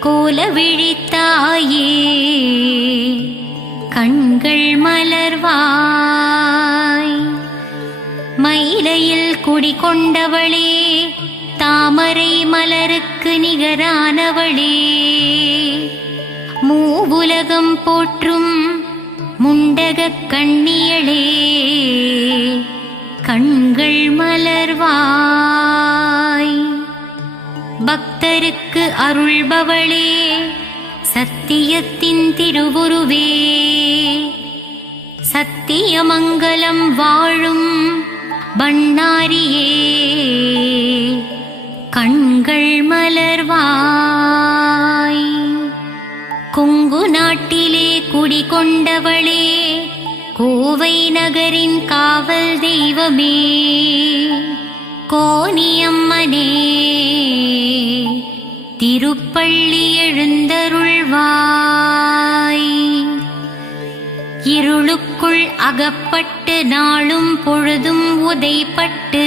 கோல விழித்தாயே கண்கள் மலர்வாய். மயிலையில் குடிகொண்டவளே தாமரை மலருக்கு நிகரானவளே மூவுலகம் போற்றும் முண்டகக் கண்ணியளே கண்கள் மலர்வாய். பக்தருக்கு அருள்பவளே சத்தியத்தின் திருவுருவே சத்தியமங்கலம் வாழும் பண்ணாரியே கண்கள் மலர்வாய். கொங்கு நாட்டிலே குடிகொண்டவளே கோவை நகரின் காவல் தெய்வமே கோனியம்மனே திருப்பள்ளி எழுந்தருள்வாய். இருளுக்குள் அகப்பட்டு நாளும் பொழுதும் உதைப்பட்டு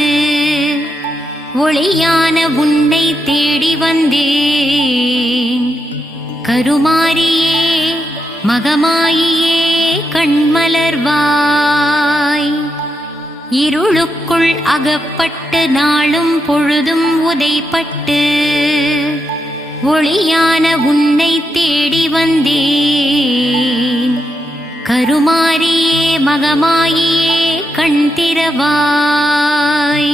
ஒளியான உன்னை தேடி வந்தேன். கருமாரியே மகமாயியே கண்மலர்வாய். இருளுக்குள் அகப்பட்டு நாளும் பொழுதும் உதைப்பட்டு ஒளியான உன்னை தேடி வந்தேன். கருமாரியே மகமாயியே கண் திறவாய்.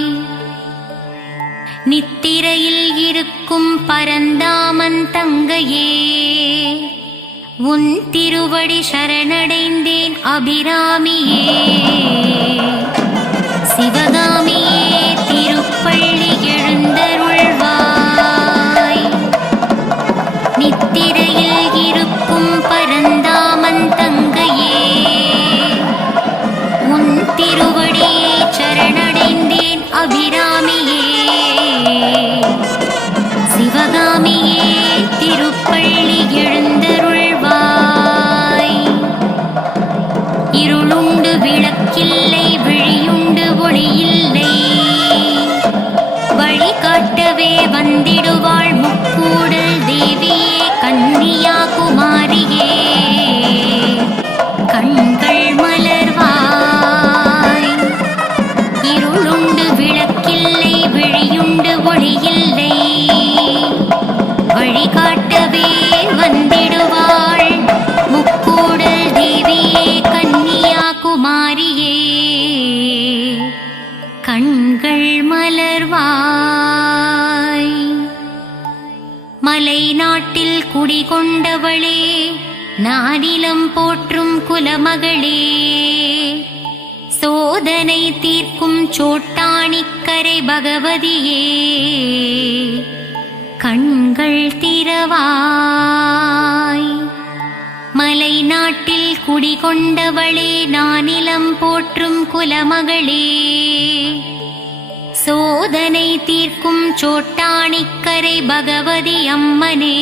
நித்திரையில் இருக்கும் பரந்தாமன் தங்கையே உன் திருவடி சரணடைந்தேன் அபிராமியே சிவகாமியே திருப்பள்ளி எழுந்தருள்வாய். நித்திரையில் இருக்கும் பரந்தாமன் தங்கையே உன் திருவடியே சரணடைந்தேன் அபிராமியே சிவகாமியே திருப்பள்ளி எழுந்தருள்வாய். இருளுண்டு விளக்கில்லை விழியுண்டு ஒளியில்லை வழிகாட்டவே வந்திடுவாள் முக்கூடல் தேவியே கன்னியாகுமாரியே கண்கள் மலர்வாய். இருளுண்டு விளக்கில்லை விழியுண்டு ஒளியில்லை வழிகாட்டவே வந்திடுவாள் முக்கூடல் தேவியே கன்னியாகுமாரியே கண்கள் மலர்வாய். மலை நாட்டில் குடிகொண்டவளே நானிலம் போற்றும் குலமகளே சோதனை தீர்க்கும் சோட்டாணிக்கரை பகவதியே கண்கள் திறவாய். மலை நாட்டில் குடிகொண்டவளே நானிலம் போற்றும் குலமகளே சோதனை தீர்க்கும் சோட்டாணிக்கரை பகவதி அம்மனே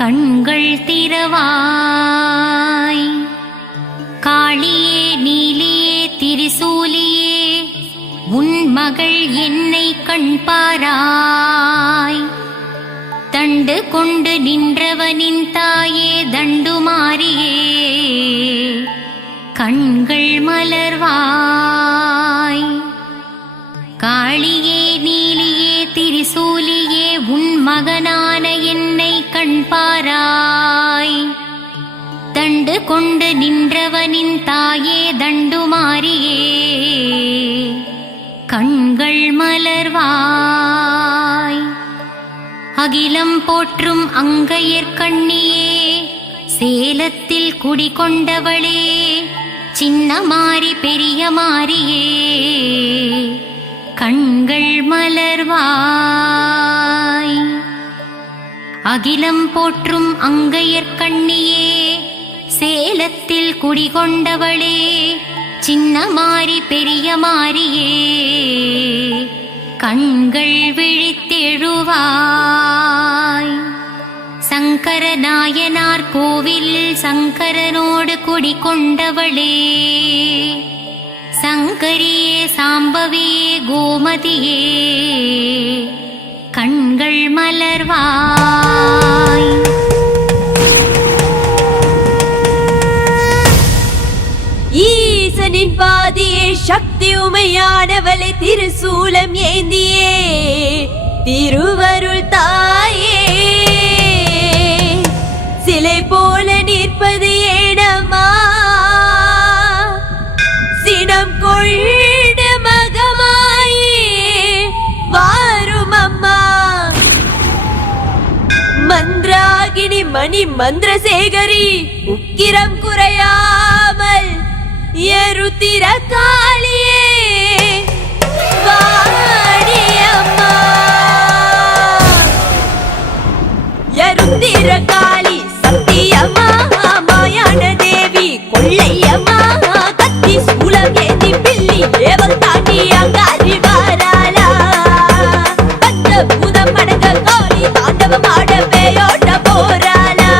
கண்கள் திறவாய். காளியே நீலியே திரிசூலியே உன் மகள் என்னை கண்பாராய். தண்டு கொண்டு நின்றவனின் தாயே தண்டுமாரியே கண்கள் மலர்வாய். காளியே நீலியே திரிசூலியே உன் மகனான என்னை கண்பாராய். தண்டு கொண்டு நின்றவனின் தாயே தண்டுமாரியே கண்கள் மலர்வாய். அகிலம் போற்றும் அங்கையர்கண்ணியே சேலத்தில் குடிகொண்டவளே சின்ன மாரி பெரிய மாரியே கண்கள் மலர்வாய். அகிலம் போற்றும் அங்கையர்கண்ணியே சேலத்தில் குடிகொண்டவளே சின்ன மாரி பெரிய மாரியே கண்கள் விழித்தெழுவாய். சங்கர நாயனார் கோவிலில் சங்கரனோடு குடிகொண்டவளே, சங்கரியே சாம்பவியே கோமதியே, கண்கள் மலர்வாய். ஈசனின் பாதியே சக்தி உமையானவளை திருசூலம் ஏந்தியே திருவருள் தாயே, சிலை போல நிற்பது ஏனம்மா, சினம் கொள்ட மகமாயே வாரும் அம்மா. மந்திராகினி மணி மந்திரசேகரி உக்கிரம் குறையாமல் எருத்திர காளியே வாடி அம்மா. எருத்திர காளி சத்தியம்மா மாயான தேவி கொள்ளையம்மா, கத்தி சூலம் ஏந்தி பில்லி ஏவல் தாண்டி அங்காரி வாராளா. பஞ்சபூதம் அடங்க காளி தாண்டவம் ஆட பேயோட்ட போராளா.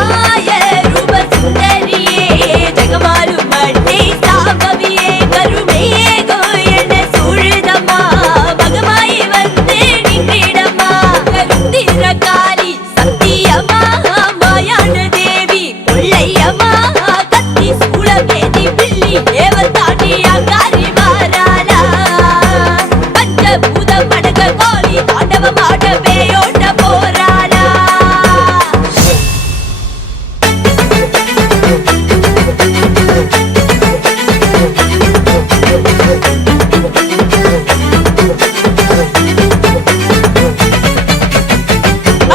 ஆய ரூப சுந்தரியே ஜெகமாலு மண்ணை சாம்பவியே கருமையே கோயன சூழுதம்மா, மகமாயி வந்து நின்றிடம்மா. கருத்திர காளி சத்தியம்மா மாயான தேவி கொள்ளையம்மா, கத்தி சூலம் ஏந்தி பில்லி ஏவல் தாண்டி அங்காரி வாராளா. பஞ்சபூதம் அடங்க காளி தாண்டவம் ஆட பேயோட்ட போராளா.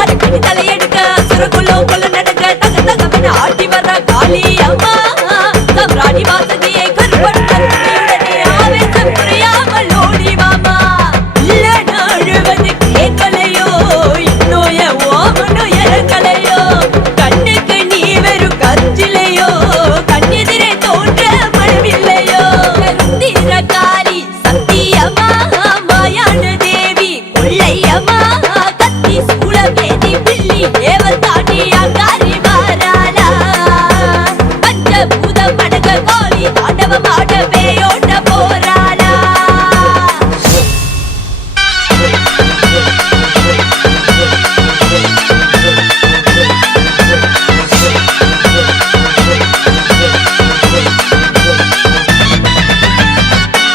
அடிக்கடி தலையெடுக்க சுரக்குள்ளோ கொள்ள நடக்க தக தகவென ஆட்டி வர காளி அம்மா, சம்ராணி வாசதியை கருப்பட்டுடனே ஆவேசம் புரியாமல் ஓடி வாமா. இல்ல நாழுவது கேட்கலையோ, இன்னோய ஓமனோ இறங்கலையோ, கண்ணுக்கு நீ வெறும் கஞ்சிலையோ, கண்ணெதிரே தோன்ற மனமில்லையோ. கருத்திர காளி சத்தியம்மா மாயான தேவி கொள்ளையம்மா, கத்தி சூலம் ஏந்தி பில்லி ஏவல் தாண்டி அங்காரி வாராளா. பஞ்சபூதம் அடங்க காளி தாண்டவம் ஆட பேயோட்ட போராளா.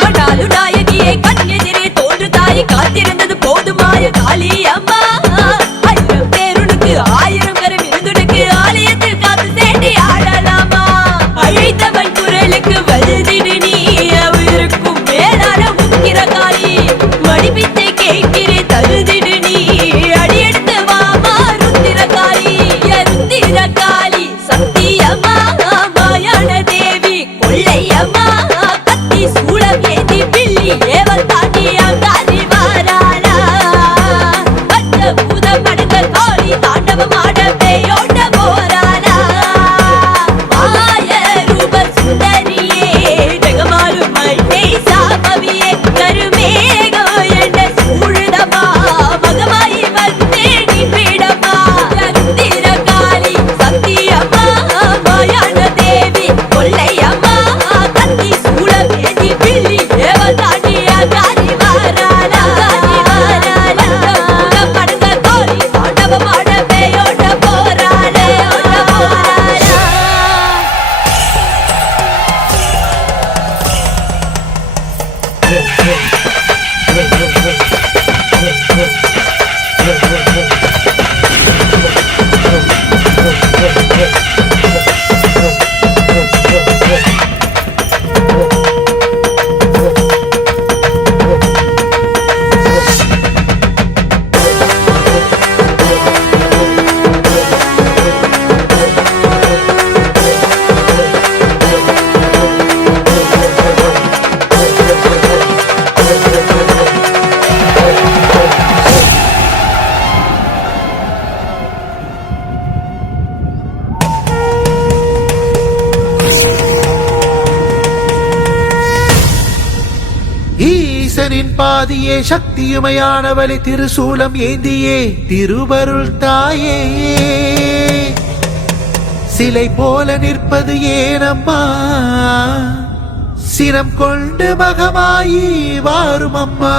மடாலு நாயகியே கண்ணெதிரே தோன்று தாய் காத்திருந்தது போதுமாய காளி அம்மா. 1000 பேருனுக்கு 1000 கரம் இருந்துனுக்கு ஆலயத்தில் காத்து சேண்டி ஆடலாமா. அழைத்தவன் குரலுக்கு வலுதிடு நீ உயிருக்கும் மேலான உக்கிர காளி, மடிப்பித்தை கேட்கிறே தருதிடு நீ அடியெடுத்து வாமா ருத்திர காளி. ருத்திர காளி சத்தியம்மா மாயான தேவி கொள்ளையம்மா, கத்தி சூலம் ஏந்தி பில்லி ஏவல் தாண்டி அங்காரி வாராளா. பஞ்ச ஆதியே சக்தியுமையானவளை திருசூலம் ஏந்தியே திருவருள் தாயே சிலை போல நிற்பது ஏனம்மா சினம் கொண்டு மகமாயி வாரும் அம்மா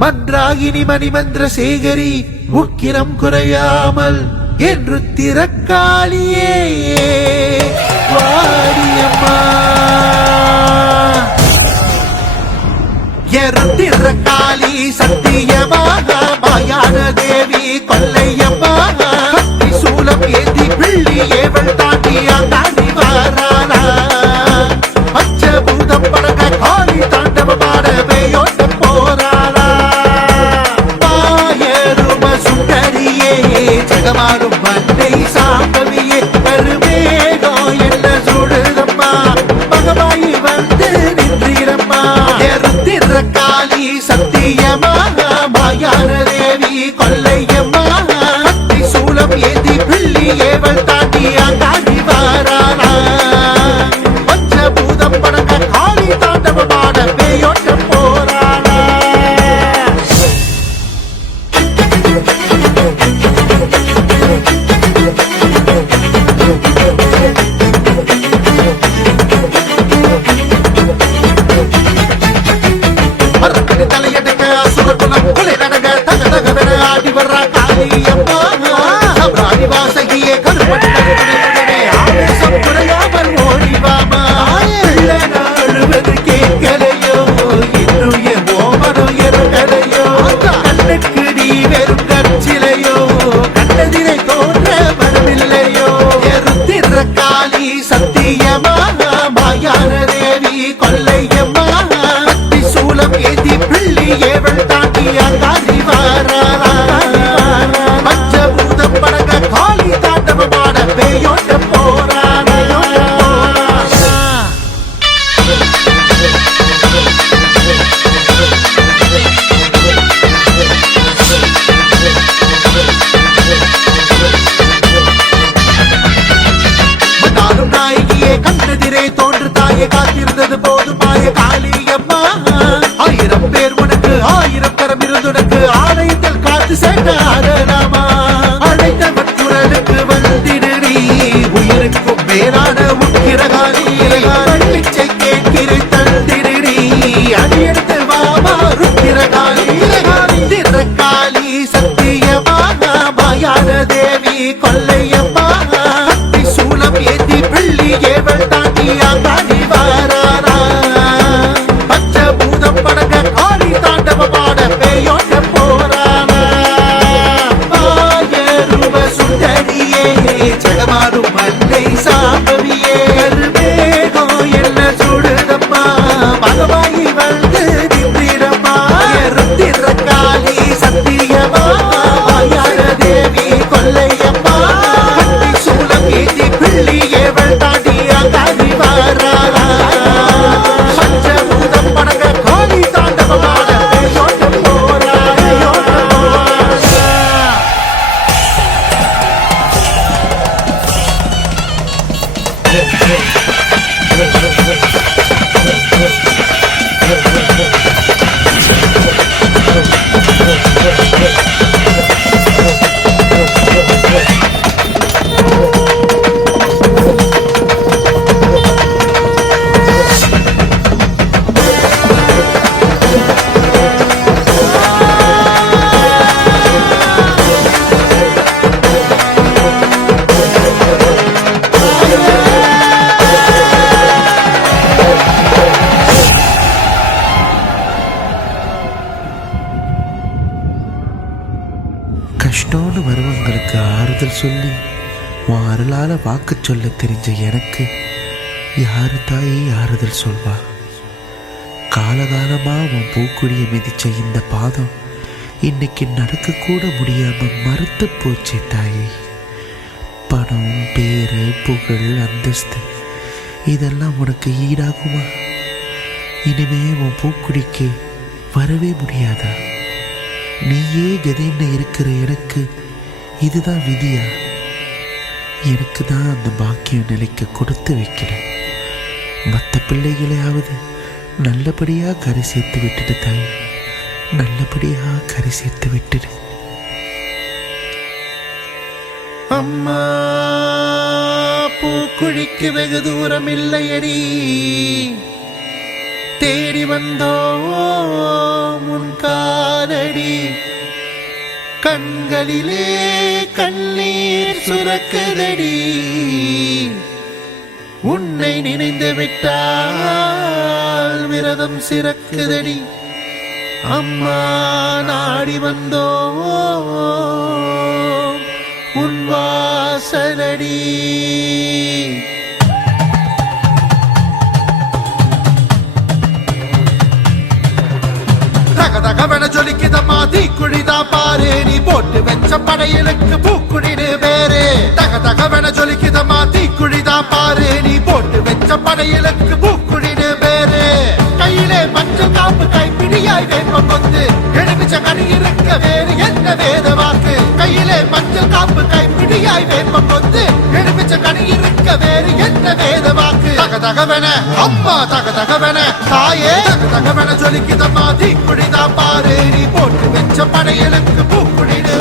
மன்றாகினி மணிமந்திர சேகரி உக்கிரம் குறையாமல் என்று திறக்காளியே வாரியம்மா திறக்காளி சத்தியமாக மாயான தேவி கொல்லையம்மா கத்தி சூலம் ஏந்தி பிள்ளி ஏவல் தாண்டி தாண்டி வாரானா பஞ்சபூதம் படக காளி தாண்டவமான பேயோட்ட போரானா மாயரும சுண்டரியே ஜெகமாறும் மண்ணை சாம்பவியே கருமேகோ என்ன சுடுதம்மா மகமாயி வந்து நின்றீரம்மா திறக்காளி சத்தியமாக மாயான தேவி கொல்லையம்மா கத்தி சூலம் ஏந்தி பிள்ளி ஏவல் தாண்டி தாண்டி வாரானா பஞ்சபூதம் படங்க காளி தாண்டவமான பேயோட்ட போரானா தலையெடுக்க சுரகுலம் கொலை நடங்க தக தகவென ஆடி வர்ற காளியம்மா சப்ராணி வாசகியே கருப்படி ஆவேசம் குறையாமல் ஓடிவாமா அழுவது கேட்கலையோ இன்னும் என் ஓமனும் இருக்கலையோ கண்ணுக்கு நீ வெறும் கற்சிலையோ கண்டதிரை தோன்ற வரவில்லையோ திறக்காளி சத்தியமாக மாயான தேவி கொல்லையம்மா கத்தி சூலம் ஏந்தி பிள்ளி ஏவல் தாண்டி தாண்டி வாரானா பஞ்சபூதம் படங்க காளி தாண்டவமான பேயோட்ட போரானா நானும் நாயகியே கண்டதிரே தோன்று தாயை காத்திருந்தது போதும் மாய காளியம்மா ஆயிரம் பேர் உனக்கு ஆயிரம் கரம் இருந்துனக்கு ஆலயத்தில் காத்து சேர்ந்தாமா அழைத்தவன் குரலுக்கு வந்திடு நீ உயிருக்கும் மேலான உக்கிரகாலி பிச்சை கேட்கிற தந்திடு நீ அடியெடுத்து வாமா ருக்கிரகாலி திறக்காளி சத்தியமாக மாயான தேவி கொல்லையம்மா கத்தி சூலம் ஏந்தி பிள்ளி ஏவல் தாண்டி தாண்டி வாரானா பஞ்சபூதம் படங்க காளி தாண்டவமான பேயோட்ட போரானா மாயருவ சுண்டரியே ஜெகமாறும் மண்ணை சாம்பவியே கருமேகோ என்ன சுடுதம்மா மகமாயி வந்து நின்றீரம்மா திறக்காளி சத்தியமா மாயான தேவி கொல்லையம்மா கத்தி சூலம் ஏந்தி பிள்ளி ஏவல் தாண்டி தாண்டி வாரானா பஞ்சபூதம் படங்க காளி தாண்டவமான பேயோட்ட போரானா கஷ்டம்னு வருவங்களுக்கு ஆறுதல் சொல்லி உன் அருளால வாக்கு சொல்ல தெரிஞ்ச எனக்கு யாரு தாயே ஆறுதல் சொல்வா காலகாலமா உன் பூக்குழிய மிதிச்ச இந்த பாதம் இன்னைக்கு நடக்க கூட முடியாம மறுத்து போச்சே தாயே பணம் பேரு புகழ் அந்தஸ்து இதெல்லாம் உனக்கு ஈடாகுமா இனிமே உன் பூக்குடிக்கு வரவே முடியாதா நீயே கதைன்னு இருக்கிற எனக்கு இதுதான் விதியா எனக்கு தான் அந்த பாக்கியம் நிலைக்க கொடுத்து வைக்கல மற்ற பிள்ளைகளையாவது நல்லபடியாக கரை சேர்த்து விட்டுட்டு தாய் நல்லபடியா கரை சேர்த்து விட்டுடு. அம்மா, பூக்குழிக்கு வெகு தூரம் இல்லையடி, தேடி வந்தோ முன் காலடி, கண்களிலே கண்ணீர் சுரக்குதடி, உன்னை நினைந்து விட்டால் விரதம் சிறக்குதடி, அம்மா நாடி வந்தோ உன் வாசலடி. தகதகவன ஜொலிக்குதம்மா தீக்குழிதா பாரு, நீ போட்டு வெச்ச படையலுக்கு பூக்குடிடு பேரு. தகதகவன ஜொலிக்குதம்மா தீக்குழிதா பாரு, நீ போட்டு வெச்ச படையலுக்கு பூக்குடிடு பேரு. கையிலே மஞ்சள் காப்பு கைப்பிடியாய் வேப்பம் கொந்து, எழுமிச்ச கனி இருக்க வேறு என்ன வேத வாக்கு. கையிலே மஞ்சள் காப்பு கைப்பிடியாய் வேப்பம் கொந்து, எழுமிச்ச கனி இருக்க வேறு என்ன வேத வாக்கு. தகதகவன அம்மா தகதகவன தாயே, தகதகவன ஜொலிக்குதம்மா தீக்குழிதா பாரு, நீ போட்டு வெச்ச படையலுக்கு பூக்குடிடு.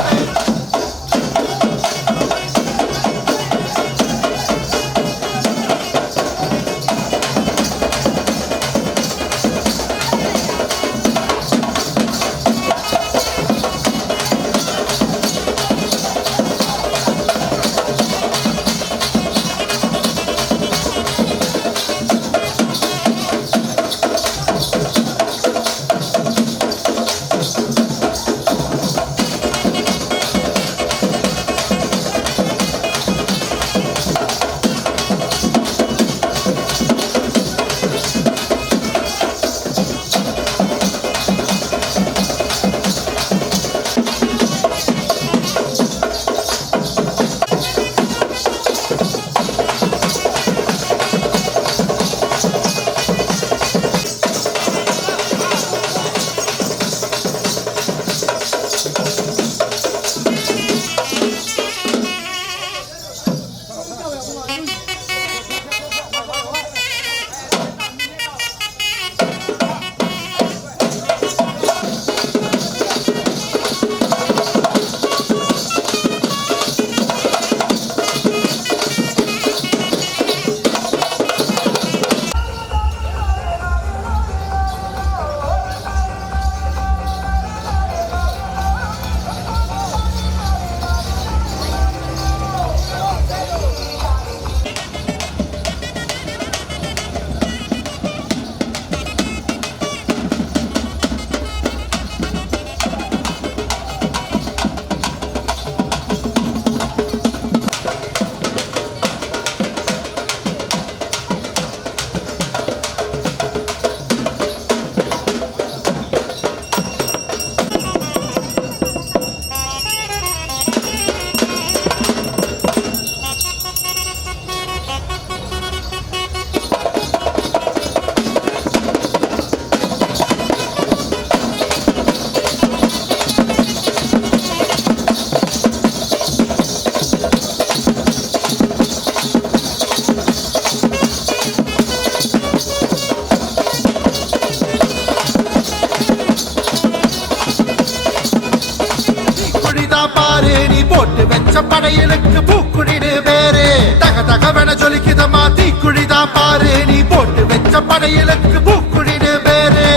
போட்டு வெச்ச படையலுக்கு பூக்குடிடு பேரு. தகதகவன ஜொலிக்குதம்மா தீக்குழிதா பாரு, நீ போட்டு வெச்ச படையலுக்கு பூக்குடிடு பேரு.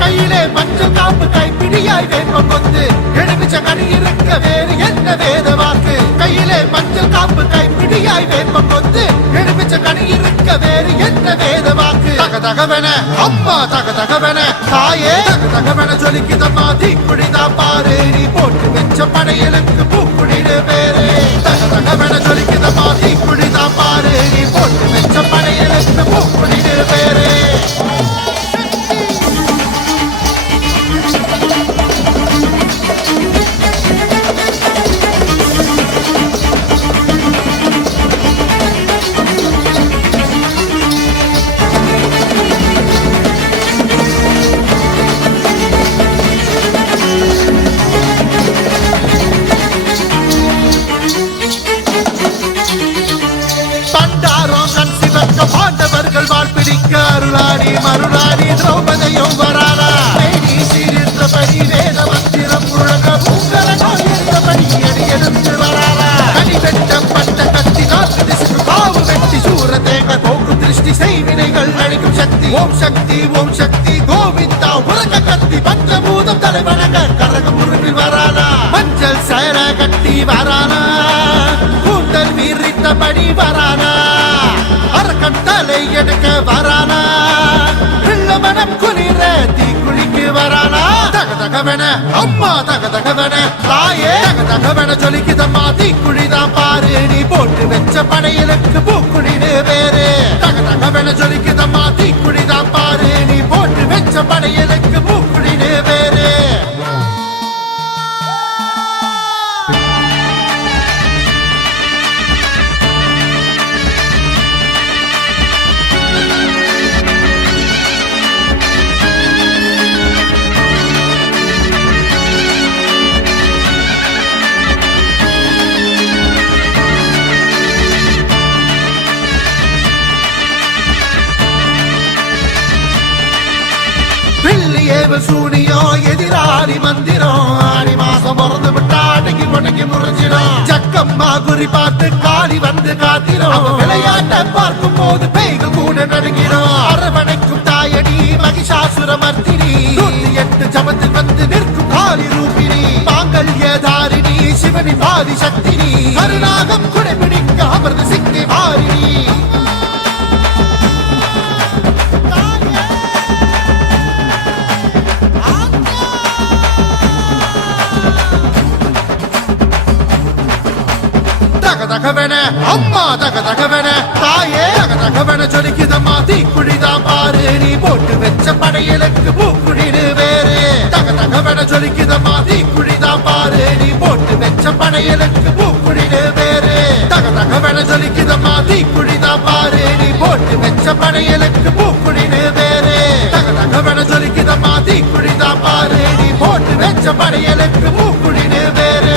கையிலே மஞ்சள் காப்பு கைப்பிடியாய் வேப்பம் கொந்து, எழுமிச்ச கனி இருக்க வேறு என்ன வேத வாக்கு. கையிலே மஞ்சள் காப்பு கைப்பிடியாய் வேப்பம் கொந்து, எழுமிச்ச கனி இருக்க வேறு என்ன வேத வாக்கு. தகதகவன அம்மா தகதகவன தாயே, தகதகவன ஜொலிக்குதம்மா தீக்குழிதா பாரு, நீ போட்டு வெச்ச படையலுக்கு பூக்குடிடு பேரு. தகதகவன ஜொலிக்குதம்மா தீக்குழிதா பாரு, நீ போட்டு வெச்ச படையலுக்கு பூக்குடிடு பேரு. பாண்டவர்கள் வாழ்பிடிக்க வரானா கூந்தல் விரித்தபடி வரானா அரக்கன் தலை எடுக்க வரானா மனம் குளிர தீக்குளிக்கு வரானா தகதகவன அம்மா தகதகவன தாயே தகதகவன ஜொலிக்குதம்மா தீக்குழிதான் பாரு நீ போட்டு வச்ச படையலுக்கு பூக்குழின்னு பேரு தகதகவன ஜொலிக்குதம்மா தீக்குழிதான் பாரு நீ போட்டு வச்ச படையலுக்கு பூக்குழின்னு பேரு சூனியோ எதிராளி மந்திரம் ஆடி மாசம் பிறந்து விட்டா அடங்கி கொடங்கி முறிஞ்சிடும் ஜக்கம்மா குறி பார்த்து காளி வந்து காத்திரும் விளையாட்ட பார்க்கும் போது பேய்கள் கூட நடுங்கிடும் அரவணைக்கும் தாயடி மகிஷாசுர மர்த்தினி 108 ஜபத்தில் வந்து நிற்கும் காளி ரூபினி மாங்கல்யதாரிணி சிவனி பாதி சக்தினி கருணாகம் குடைபிடிக்க அமர்ந்து சிங்கி மாறினி தகதகவன அம்மா தகதகவன தாயே தகதகவன ஜொலிக்குதம்மா தீக்குழிதான் பாரு நீ போட்டு வச்ச படையலுக்கு பூக்குழின்னு வேறு தகதகவன ஜொலிக்குதம்மா தீக்குழிதான் பாரு நீ போட்டு வச்ச படையலுக்கு பூக்குழின்னு வேறு தகதகவன ஜொலிக்குதம்மா தீக்குழிதான் பாரு நீ போட்டு வச்ச படையலுக்கு பூக்குழின்னு வேறு தகதகவன ஜொலிக்குதம்மா தீக்குழிதான் பாரு நீ போட்டு வச்ச படையலுக்கு பூக்குழின்னு வேறு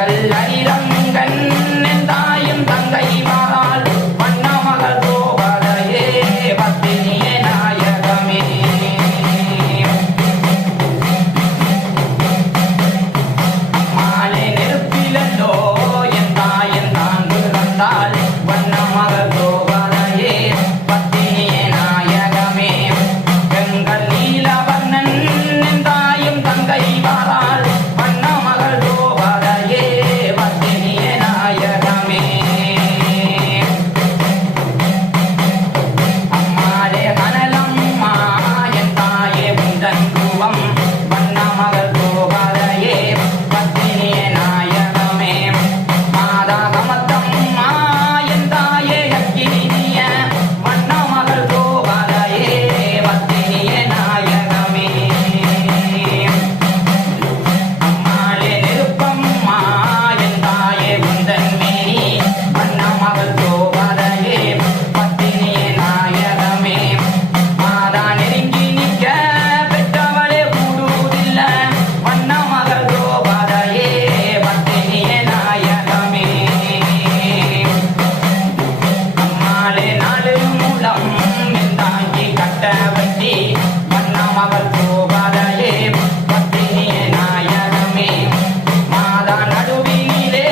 எங்கள் ஐரங்கன் தாயும் தங்கை மாறால் வண்ண மகள் கோபதையே பத்தினியே நாயகமே மாலை நெருப்பிலோ என் தாயன் தாங்கு தந்தால் வண்ண மகள் கோபதையே பத்தினியே நாயகமே எங்கள் நீலவர்ணன் தாயும் தங்கை மாறால் வண்ண மகள் கோபதையே பத்தினியே நாயகமே அம்மாளே மணலம்மா என் தாயே உந்தன் ரூபம் வண்ண மகள் கோபதையே பத்தினியே நாயகமே மாதா கமத்தம்மா என் தாயே அக்கினிய வண்ண மகள் கோபதையே பத்தினியே நாயகமே அம்மாளே நெருப்பம்மா என் தாயே உந்தன் மேனி வண்ண மகள் கோபதையே பத்தினியே நாயகமே மாதா நெருங்கி நிற்க பெற்றவளே கூடுவதில்ல வண்ண மகள் கோபதையே பத்தினியே நாயகமே அம்மாளே நாடு மூலம் தாங்கி கட்ட வட்டி வண்ண மகள் கோபதையே பத்தினியே நாயகமே மாதா நடுவினிலே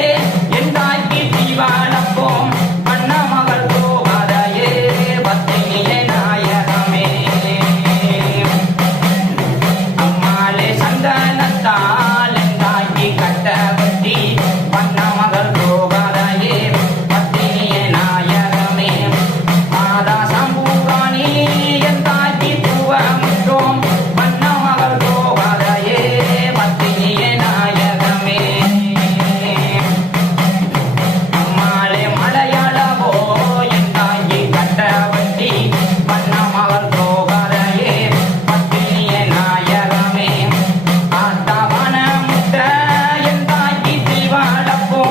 என் தாய்க்கு தீவானப்போம் வண்ண மகள் கோபதையே பத்தினியே நாயகமே அம்மாளே சந்தனத்தால் என் தாய்க்கு கட்ட வட்டி வண்ண மகள் கோபதையே பத்தினியே நாயகமே மாதா சம்பூராணி என் தாய்க்கு தூவமுற்றோம் வண்ண மகள் கோபதையே பத்தினியே நாயகமே அம்மாளே மலையாளவோ என் தாய்க்கு கட்ட வட்டி வண்ண மகள் கோபதையே பத்தினியே நாயகமே ஆத்தாவன முட்ட என் தாய்க்கு தீவாளப்போ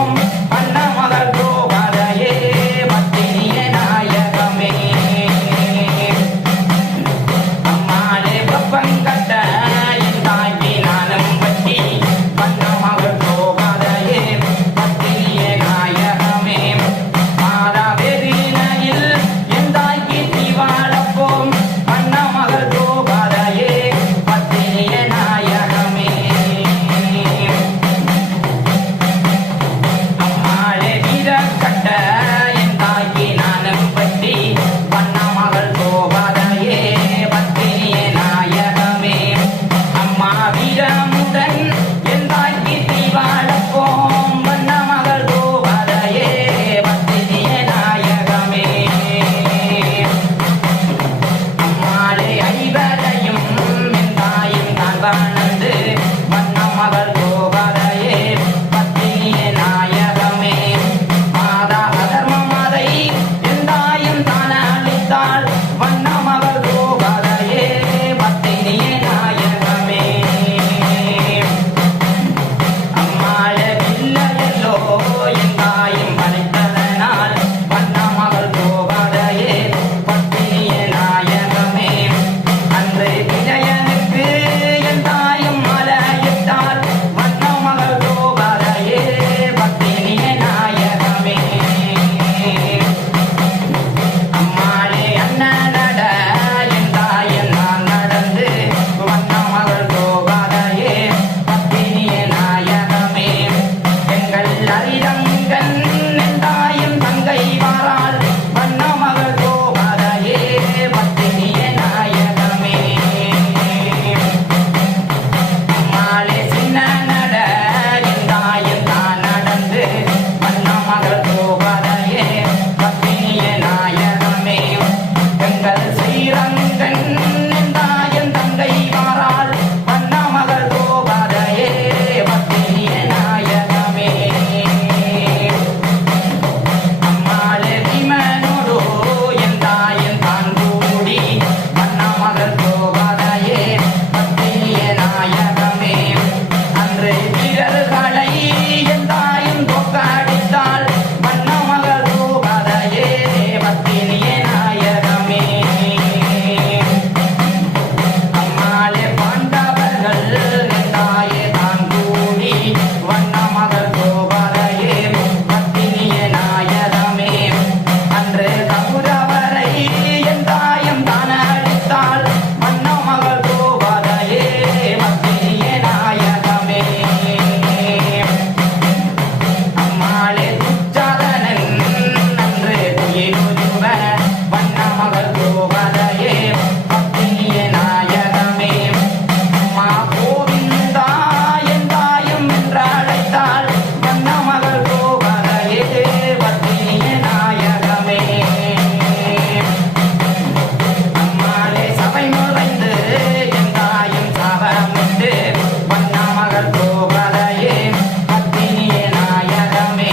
அம்மாளே துச்சாதனன் நன்று துயிலுருவ வண்ண மகள் கோவலையே பத்தினியே நாயகமே அம்மா கோவிந்தா எந்தாயும் என்று அழைத்தாள் வண்ண மகள் கோவலையே பத்தினியே நாயகமே அம்மாளே சபை நுழைந்து எந்தாயும் சாபமிட்டு வண்ண மகள் கோவலையே பத்தினியே நாயகமே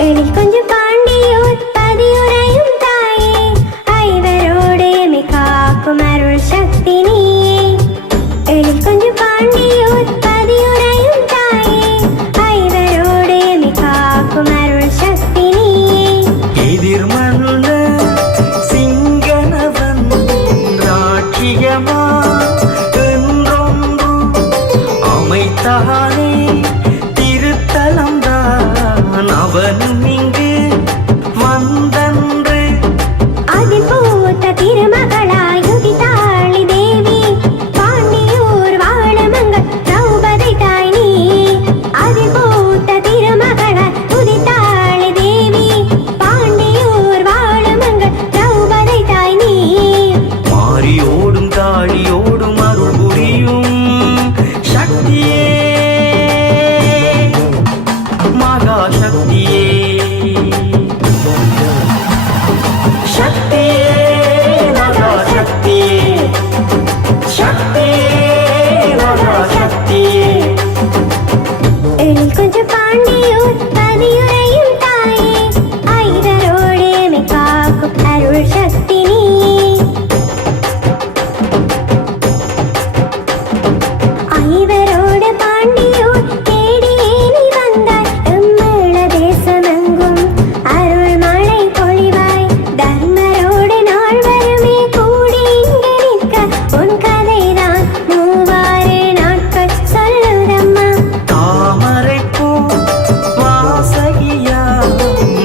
எழில் கொஞ்சம் பாண்டியூர் பதியுரையும் தாயே ஐவரோடு எமை காக்கும் அருள் சக்தி நீயே எழில் கொஞ்சம் பாண்டியூர் பதியுரையும் தாயே ஐவரோடு எமை காக்கும் அருள் சக்தி நீயே எதிர்மன்ன சிங்கனவன் ராட்சியமா என்றொன்று அமைத்தானே திருத்தலம்தான் அவனும் இங்கு வந்தன்று அதில் பூத்த திருமகளாய் உதித்தாளி தேவி பாண்டியூர் வாழமங்கள் திரௌபதி தாய் நீ அதில் பூத்த திருமகளாய் உதித்தாளி தேவி பாண்டியூர் வாழமங்கள் திரௌபதி தாய் நீ மாறியோடும் காளியோடும் அருள் புரியும் சக்தியே மகா சக்தியே சக்தியே மகா சக்தியே சக்தியே மகா சக்தியே எழில் கொஞ்சம் பாண்டியூர் பதியுரையும் தாயே ஐவரோடு எமை காக்கும் அருள் சக்தி நீயே ஐவரோடு பாண்டியூர் தேடியே நீ வந்தாய் எம்மேள தேசமெங்கும் அருள் மழை பொழிவாய் தர்மரோடு நாள் வருமே கூடி இங்கு நிற்க உன் கதைதான் மூவாறு நாட்கள் சொல்லுதம்மா தாமரைப்பூ வாசகியாம்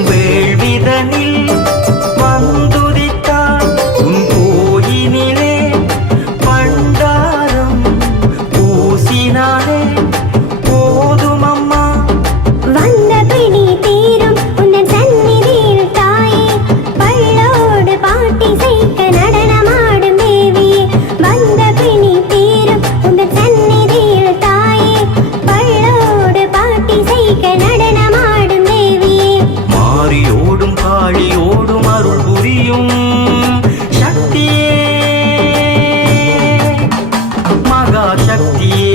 வேள்விதனில் வந்துதித்தாள் உன் கோயினிலே பண்டாரம் பூசினாலே போதுமம்மா வந்த பிணி தீரும் உன்னன் சந்நிதியில் தாயே பள்ளோடு பாட்டி செய்க நடனமாடும் தேவியே வந்த பிணி தீரும் உன்னன் சந்நிதியில் தாயே பள்ளோடு பாட்டி செய்க நடனமாடும் தேவியே மாறியோடும் காளியோடும் அருள் புரியும் சக்தியே மகா சக்தியே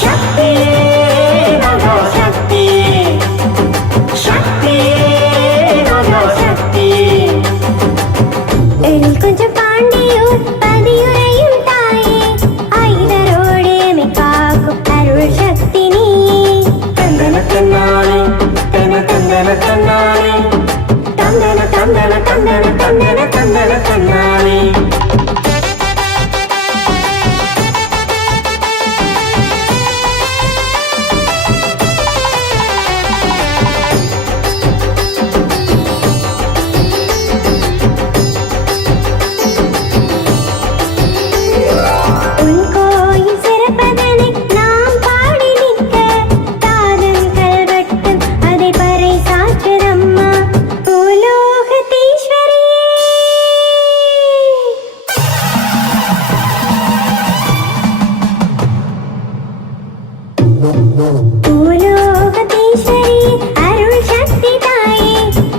சக்தியே மகா சக்தியே சக்தியே மகா சக்தியே எழில் கொஞ்சம் பாண்டியூர் பதியுரையும் தாயே ஐவரோடு எமை காக்கும் அருள் சக்தி நீயே தந்தன தன்னானே தன தந்தன தன்னானே தந்தன தந்தன தந்தன தந்தன தந்தன தன்னானே உன் கோயில் சிறப்பதனை நாம் பாடி நிற்க தாதன் கல்வெட்டும் அதை பறை சாற்றுதம்மா பூலோகதீஸ்வரியே பூலோகதீஸ்வரி அருள் சக்தி தாயே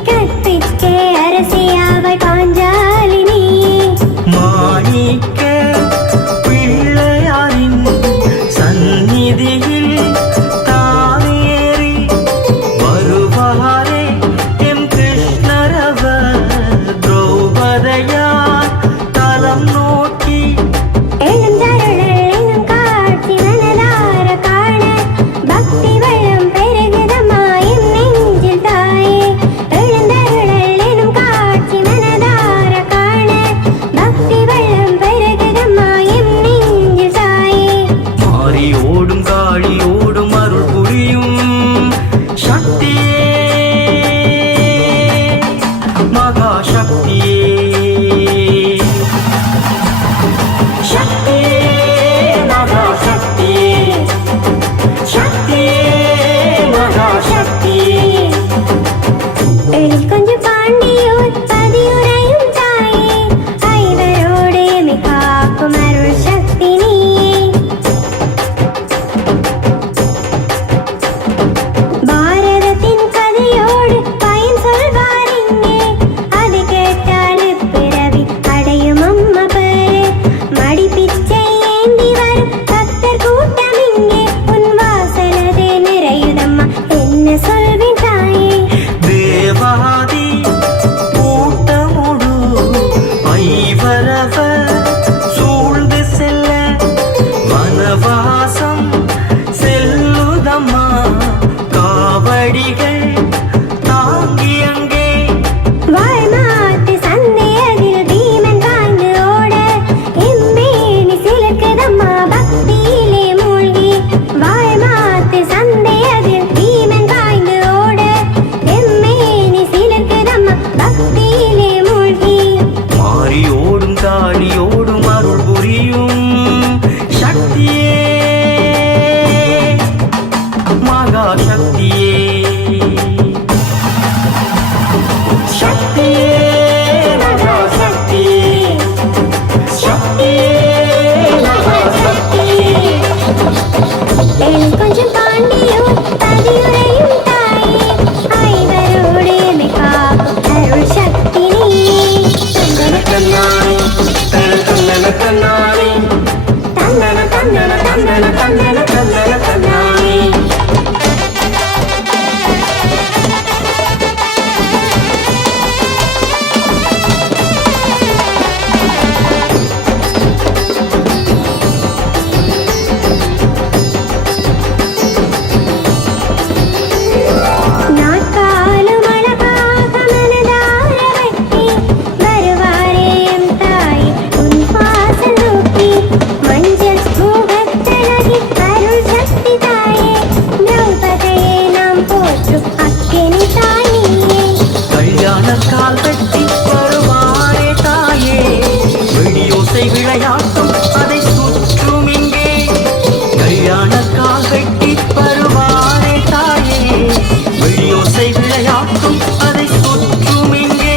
கற்பிக்க அரசியாவள் பாஞ்சாலினியே மாணிக்க பிள்ளையாரின் சந்நிதியில் தானேறி வருவாரே எம் கிருஷ்ணரவ திரௌபதையார் தலம் நோக்கி எழுந்தருளல் எனும் காட்சி மனதார காண பக்தி வெள்ளம் பெருகுதம்மா என் நெஞ்சில் தாயே எழுந்தருளல் எனும் காட்சி மனதார காண பக்தி வெள்ளம் பெருகுதம்மா என் நெஞ்சில் தாயே மாறியோடும் காளியோடும் அருள் புரியும் சக்தியே மகா சக்தியே சக்தியே மகா சக்தியே சக்தியே மகா சக்தியே எழில் கொஞ்சம் பாண்டியூர் பதியுரையும் தாயே ஐவரோடு எமை காக்கும் அருள் சக்தி நீயே பாரதத்தின் கதையோடு பயன் சொல்வார் இங்கே அது கேட்டால் பிறவி அடையும் அம்மா பேரு மடி பிச்சை ஏந்தி வரும் பக்தர் கூட்டம் இங்கே உன் வாசலது நிறையுதம் காலடிகள் தாங்கி அங்கே வாழ்மாட்டு சந்தையதில் பீமன் பாய்ந்து ஓட எம்மேனி சிலிர்க்குதம்மா பக்தியிலே மூழ்கி வாழ்மாட்டு சந்தையதில் பீமன் பாய்ந்து ஓட எம்மேனி சிலிர்க்குதம்மா பக்தியிலே மூழ்கி மாறி ஓடும் காளி ஓடும் அருள் புரியும் சக்தியே மகா சக்தியே சக்தியே மகா சக்தியே சக்தியே மகா சக்தியே என் கொஞ்சம் பாண்டியும் பதியுரையும் தாயே ஐவரோடு எம்மை காக்கும் அருள் சக்தி நீயே தன்னன தன்னன தன்னானே தந்தன தந்தன தந்தன தந்தன தந்தன தந்தானே நாட்காலும் அழகாக மனதார வெட்டி வருவாரே எம் தாய் உன் வாசல் நோக்கி மஞ்சள் முகத்தழகி அருள் சக்தி தாயே திரௌபதியை நாம் போற்றும் அக்கினி தாயே கல்யாண கால் கட்டி வருவாரே தாயே வெடியோசை விளையாட்டும் அதை சுற்றும் இங்கே கல்யாண கால் கட்டி வருவாரே தாயே வெடியோசை விளையாட்டும் அதை சுற்றும் இங்கே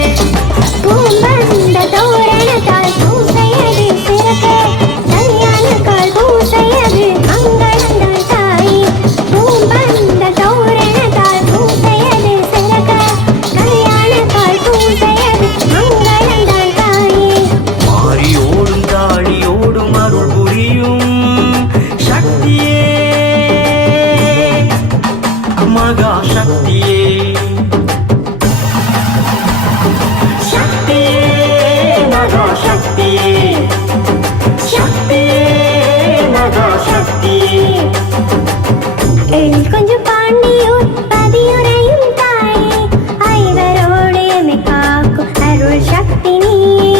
பூம்பந்த தோரணத்தால் பூசையது சிறக்க கல்யாணக்கால் பூசையது மங்களந்தான் தாயே பூம்பந்த தோரணத்தால் பூசையது சிறக்க கல்யாணக்கால் பூசையது மங்களந்தான் தாயே மாறி ஓடும் காளி ஓடும் அருள் புரியும் சக்தியே மகா சக்தியே சக்தியே மகா சக்தியே சக்தியே மகா சக்தியே எழில் கொஞ்சம் பாண்டியூர் பதியுரையும் தாயே ஐவரோடு எம்மை காக்கும் அருள் சக்தி நீயே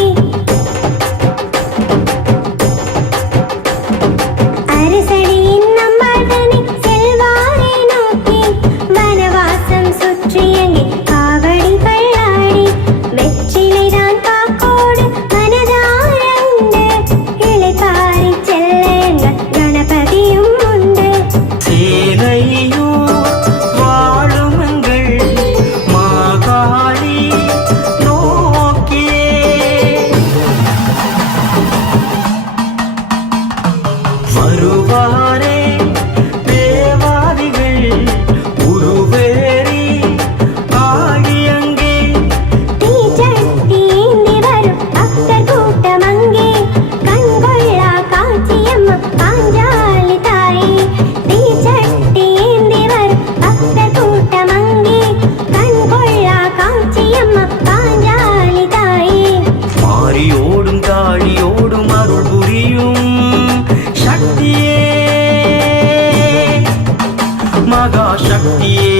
அரசடியின் நம்மாழ்தனை செல்வாரை நோக்கி வனவாசம் சுற்றி அங்கே காவடி பல்லாடி வெற்றிலைதான் பாக்கோடு மனதாரண்டு இளைப்பாரி செல்ல எங்கள் கணபதியும் உண்டு சேலையோ வாழும் எங்கள் மாகாளி நோக்கியே வருவாரே தேவாதிகள் உருவேறி ஆடி அங்கே தீச்சட்டி ஏந்தி வரும் பக்தர் கூட்டம் அங்கே கண்கொள்ளா காட்சியம்மா பாஞ்சாலி தாயே தீச்சட்டி ஏந்தி வரும் பக்தர் கூட்டம் அங்கே கண்கொள்ளா காட்சியம்மா பாஞ்சாலி தாயே மாறி ஓடும் காளி ஓடும் அருள் புரியும் சக்தியே மகா சக்தியே